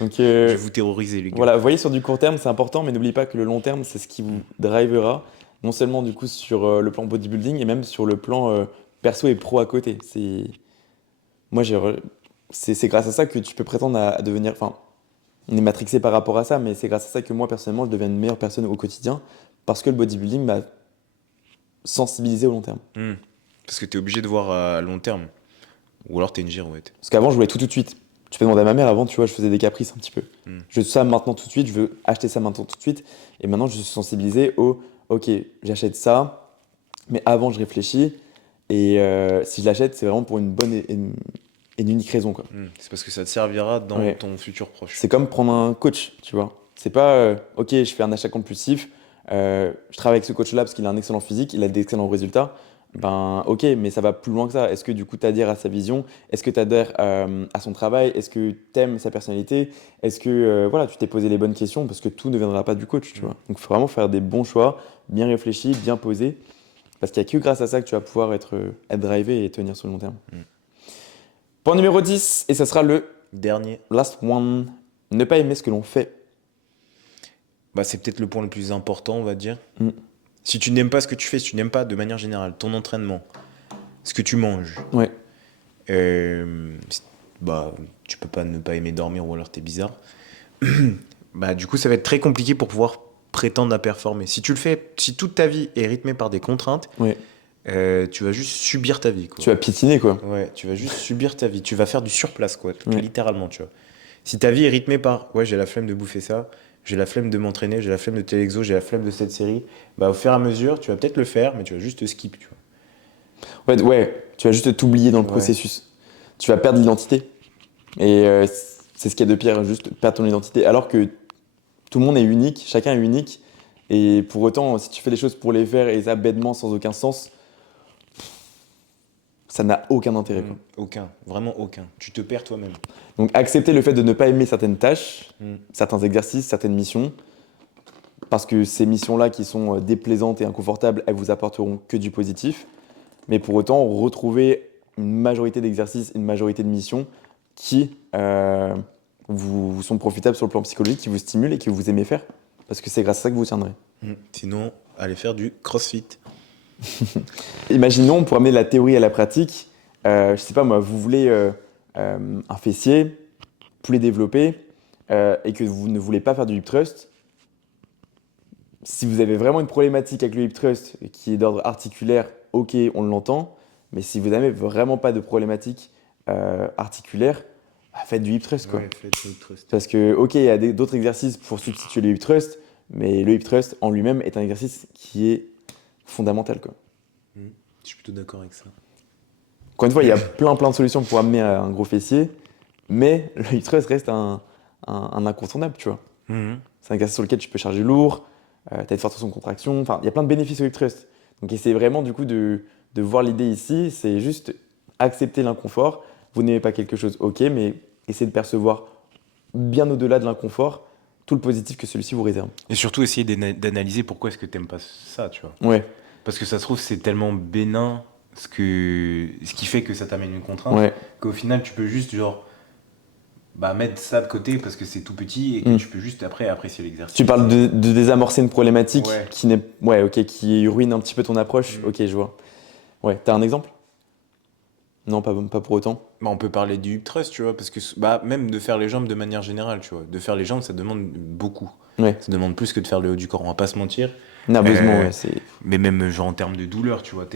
Donc Je vais vous terroriser, les gars. voilà, vous voyez, sur du court terme, c'est important, mais n'oubliez pas que le long terme, c'est ce qui vous drivera, non seulement du coup sur le plan bodybuilding, et même sur le plan perso et pro à côté. Moi, c'est grâce à ça que tu peux prétendre à devenir. Enfin, on est matrixé par rapport à ça, mais c'est grâce à ça que moi, personnellement, je deviens une meilleure personne au quotidien, parce que le bodybuilding m'a sensibilisé au long terme. Parce que t'es obligé de voir à long terme. Ou alors t'es une girouette. Parce qu'avant, je voulais tout de suite. Tu peux demander à ma mère, avant, tu vois, je faisais des caprices un petit peu. Mm. Je veux ça maintenant tout de suite, je veux acheter ça maintenant tout de suite. Et maintenant, je suis sensibilisé au, ok, j'achète ça, mais avant, je réfléchis. Et si je l'achète, c'est vraiment pour une bonne et une unique raison, quoi. C'est parce que ça te servira dans Ouais. ton futur proche. C'est comme prendre un coach, tu vois. C'est pas, ok, je fais un achat compulsif, je travaille avec ce coach-là parce qu'il a un excellent physique, il a d'excellents résultats. Ben, ok, mais ça va plus loin que ça. Est-ce que du coup, tu adhères à sa vision? Est-ce que tu adhères à son travail? Est-ce que tu aimes sa personnalité? Est-ce que voilà, tu t'es posé les bonnes questions? Parce que tout ne viendra pas du coach, tu vois. Donc, il faut vraiment faire des bons choix, bien réfléchis, bien posés. Parce qu'il n'y a que grâce à ça que tu vas pouvoir être drivé et tenir sur le long terme. Mm. Point numéro 10, et ça sera le Dernier, last one. Ne pas aimer ce que l'on fait. bah, c'est peut-être le point le plus important, on va dire. Mm. Si tu n'aimes pas ce que tu fais, si tu n'aimes pas de manière générale ton entraînement, ce que tu manges, Ouais. bah, tu peux pas ne pas aimer dormir ou alors t'es bizarre. Bah, du coup, ça va être très compliqué pour pouvoir prétendre à performer. Si tu le fais, si toute ta vie est rythmée par des contraintes, Ouais. tu vas juste subir ta vie, quoi. Tu vas piétiner, quoi. Ouais, tu vas juste subir ta vie. Tu vas faire du surplace, quoi, Ouais. littéralement, tu vois. Si ta vie est rythmée par, ouais, j'ai la flemme de bouffer ça, j'ai la flemme de m'entraîner, j'ai la flemme de tel exo, j'ai la flemme de cette série, bah, au fur et à mesure, tu vas peut-être le faire, mais tu vas juste skip, tu vois. Ouais, tu vas juste t'oublier dans le Ouais. processus. Tu vas perdre l'identité. Et c'est ce qu'il y a de pire, juste perdre ton identité. Alors que tout le monde est unique, chacun est unique. Et pour autant, si tu fais les choses pour les faire et ça bêtement, sans aucun sens, ça n'a aucun intérêt, quoi. Aucun, vraiment aucun. Tu te perds toi-même. Donc accepter le fait de ne pas aimer certaines tâches, Mm. certains exercices, certaines missions, parce que ces missions-là qui sont déplaisantes et inconfortables, elles vous apporteront que du positif. Mais pour autant, retrouver une majorité d'exercices, une majorité de missions qui vous sont profitables sur le plan psychologique, qui vous stimulent et que vous aimez faire. Parce que c'est grâce à ça que vous tiendrez. Sinon, aller faire du crossfit. Imaginons, pour amener la théorie à la pratique, je sais pas moi, vous voulez un fessier, poulet développé, et que vous ne voulez pas faire du hip thrust. Si vous avez vraiment une problématique avec le hip thrust qui est d'ordre articulaire, ok, on l'entend. Mais si vous n'avez vraiment pas de problématique articulaire, bah, faites du hip thrust, quoi. Ouais, faites du thrust. Parce que, ok, il y a d'autres exercices pour substituer le hip thrust, mais le hip thrust en lui-même est un exercice qui est fondamental, quoi. Je suis plutôt d'accord avec ça. Encore une fois, il y a plein de solutions pour amener à un gros fessier, mais le hip thrust reste un incontournable, tu vois. C'est un exercice sur lequel tu peux charger lourd, tu as une forte tension de contraction, enfin, il y a plein de bénéfices au hip thrust. Donc, essayez vraiment, du coup, de voir l'idée ici, c'est juste accepter l'inconfort. Vous n'aimez pas quelque chose, ok, mais essayez de percevoir bien au-delà de l'inconfort tout le positif que celui-ci vous réserve. Et surtout, essayer d'analyser pourquoi est-ce que t'aimes pas ça, tu vois. Ouais, Parce que ça se trouve, c'est tellement bénin ce qui fait que ça t'amène une contrainte, ouais. qu'au final, tu peux juste, genre, bah, mettre ça de côté parce que c'est tout petit et que tu peux juste après apprécier l'exercice. Tu parles de désamorcer une problématique Ouais. qui ruine un petit peu ton approche. Ok, je vois. Ouais, t'as un exemple? Non, pas pour autant. Bah, on peut parler du hip thrust, tu vois, parce que bah, même de faire les jambes de manière générale, tu vois. De faire les jambes, ça demande beaucoup. Ouais. Ça demande plus que de faire le haut du corps, on va pas se mentir. Nerveusement, ouais, c'est. Mais même genre en termes de douleur, tu vois,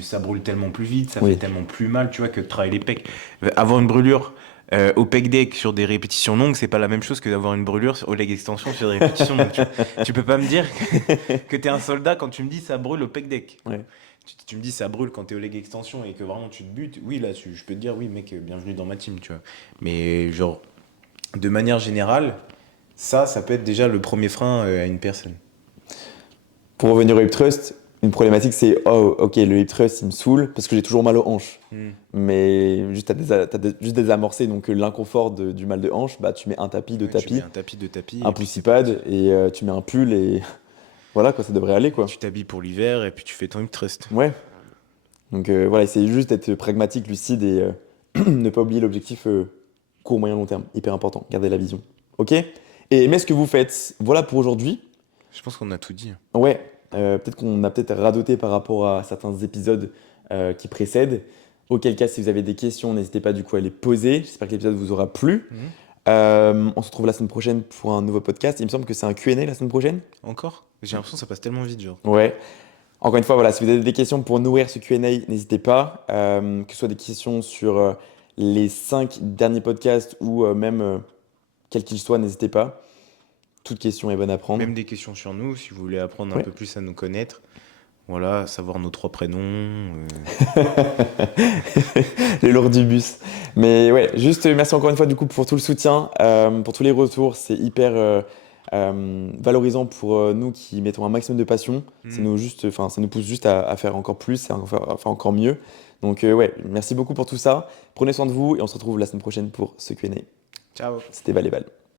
ça brûle tellement plus vite, ça Oui. fait tellement plus mal, tu vois, que de travailler les pecs. Avoir une brûlure au pec deck sur des répétitions longues, c'est pas la même chose que d'avoir une brûlure au leg extension sur des répétitions longues. Tu peux pas me dire que t'es un soldat quand tu me dis ça brûle au pec deck. Ouais. Tu me dis ça brûle quand t'es au leg extension et que vraiment tu te butes. Oui, là, je peux te dire, oui, mec, bienvenue dans ma team, tu vois. Mais genre, de manière générale, ça peut être déjà le premier frein à une personne. Pour revenir au hip thrust, une problématique c'est oh ok le hip thrust il me saoule parce que j'ai toujours mal aux hanches. Mais juste juste désamorcé donc l'inconfort du mal de hanche, bah tu mets un tapis, deux Ouais, tu tapis, mets un tapis, deux tapis. un et puis c'est poussipad parti. et tu mets un pull et voilà quoi, ça devrait aller quoi. Tu t'habilles pour l'hiver et puis tu fais ton hip thrust. Ouais. Donc voilà, essayez juste d'être pragmatique, lucide et ne pas oublier l'objectif court, moyen, long terme. Hyper important, gardez la vision. Ok? Et aimez ce que vous faites. Voilà pour aujourd'hui. Je pense qu'on a tout dit. Ouais, peut-être qu'on a peut-être radoté par rapport à certains épisodes qui précèdent. Auquel cas, si vous avez des questions, n'hésitez pas du coup à les poser. J'espère que l'épisode vous aura plu. On se retrouve la semaine prochaine pour un nouveau podcast. Il me semble que c'est un Q&A la semaine prochaine. Encore? J'ai l'impression que ça passe tellement vite, genre. Ouais. Encore une fois, voilà, si vous avez des questions pour nourrir ce Q&A, n'hésitez pas. Que ce soit des questions sur les 5 derniers podcasts ou même quels qu'ils soient, n'hésitez pas. Toute question est bonne à prendre. Même des questions sur nous, si vous voulez apprendre un Ouais. peu plus à nous connaître. Voilà, savoir nos 3 prénoms. Les lourds du bus. Mais ouais, juste merci encore une fois du coup pour tout le soutien, pour tous les retours. C'est hyper valorisant pour nous qui mettons un maximum de passion. Ça nous pousse juste à faire encore plus, à faire encore mieux. Donc ouais, merci beaucoup pour tout ça. Prenez soin de vous et on se retrouve la semaine prochaine pour ce Q&A. Ciao. C'était Bal et Bal.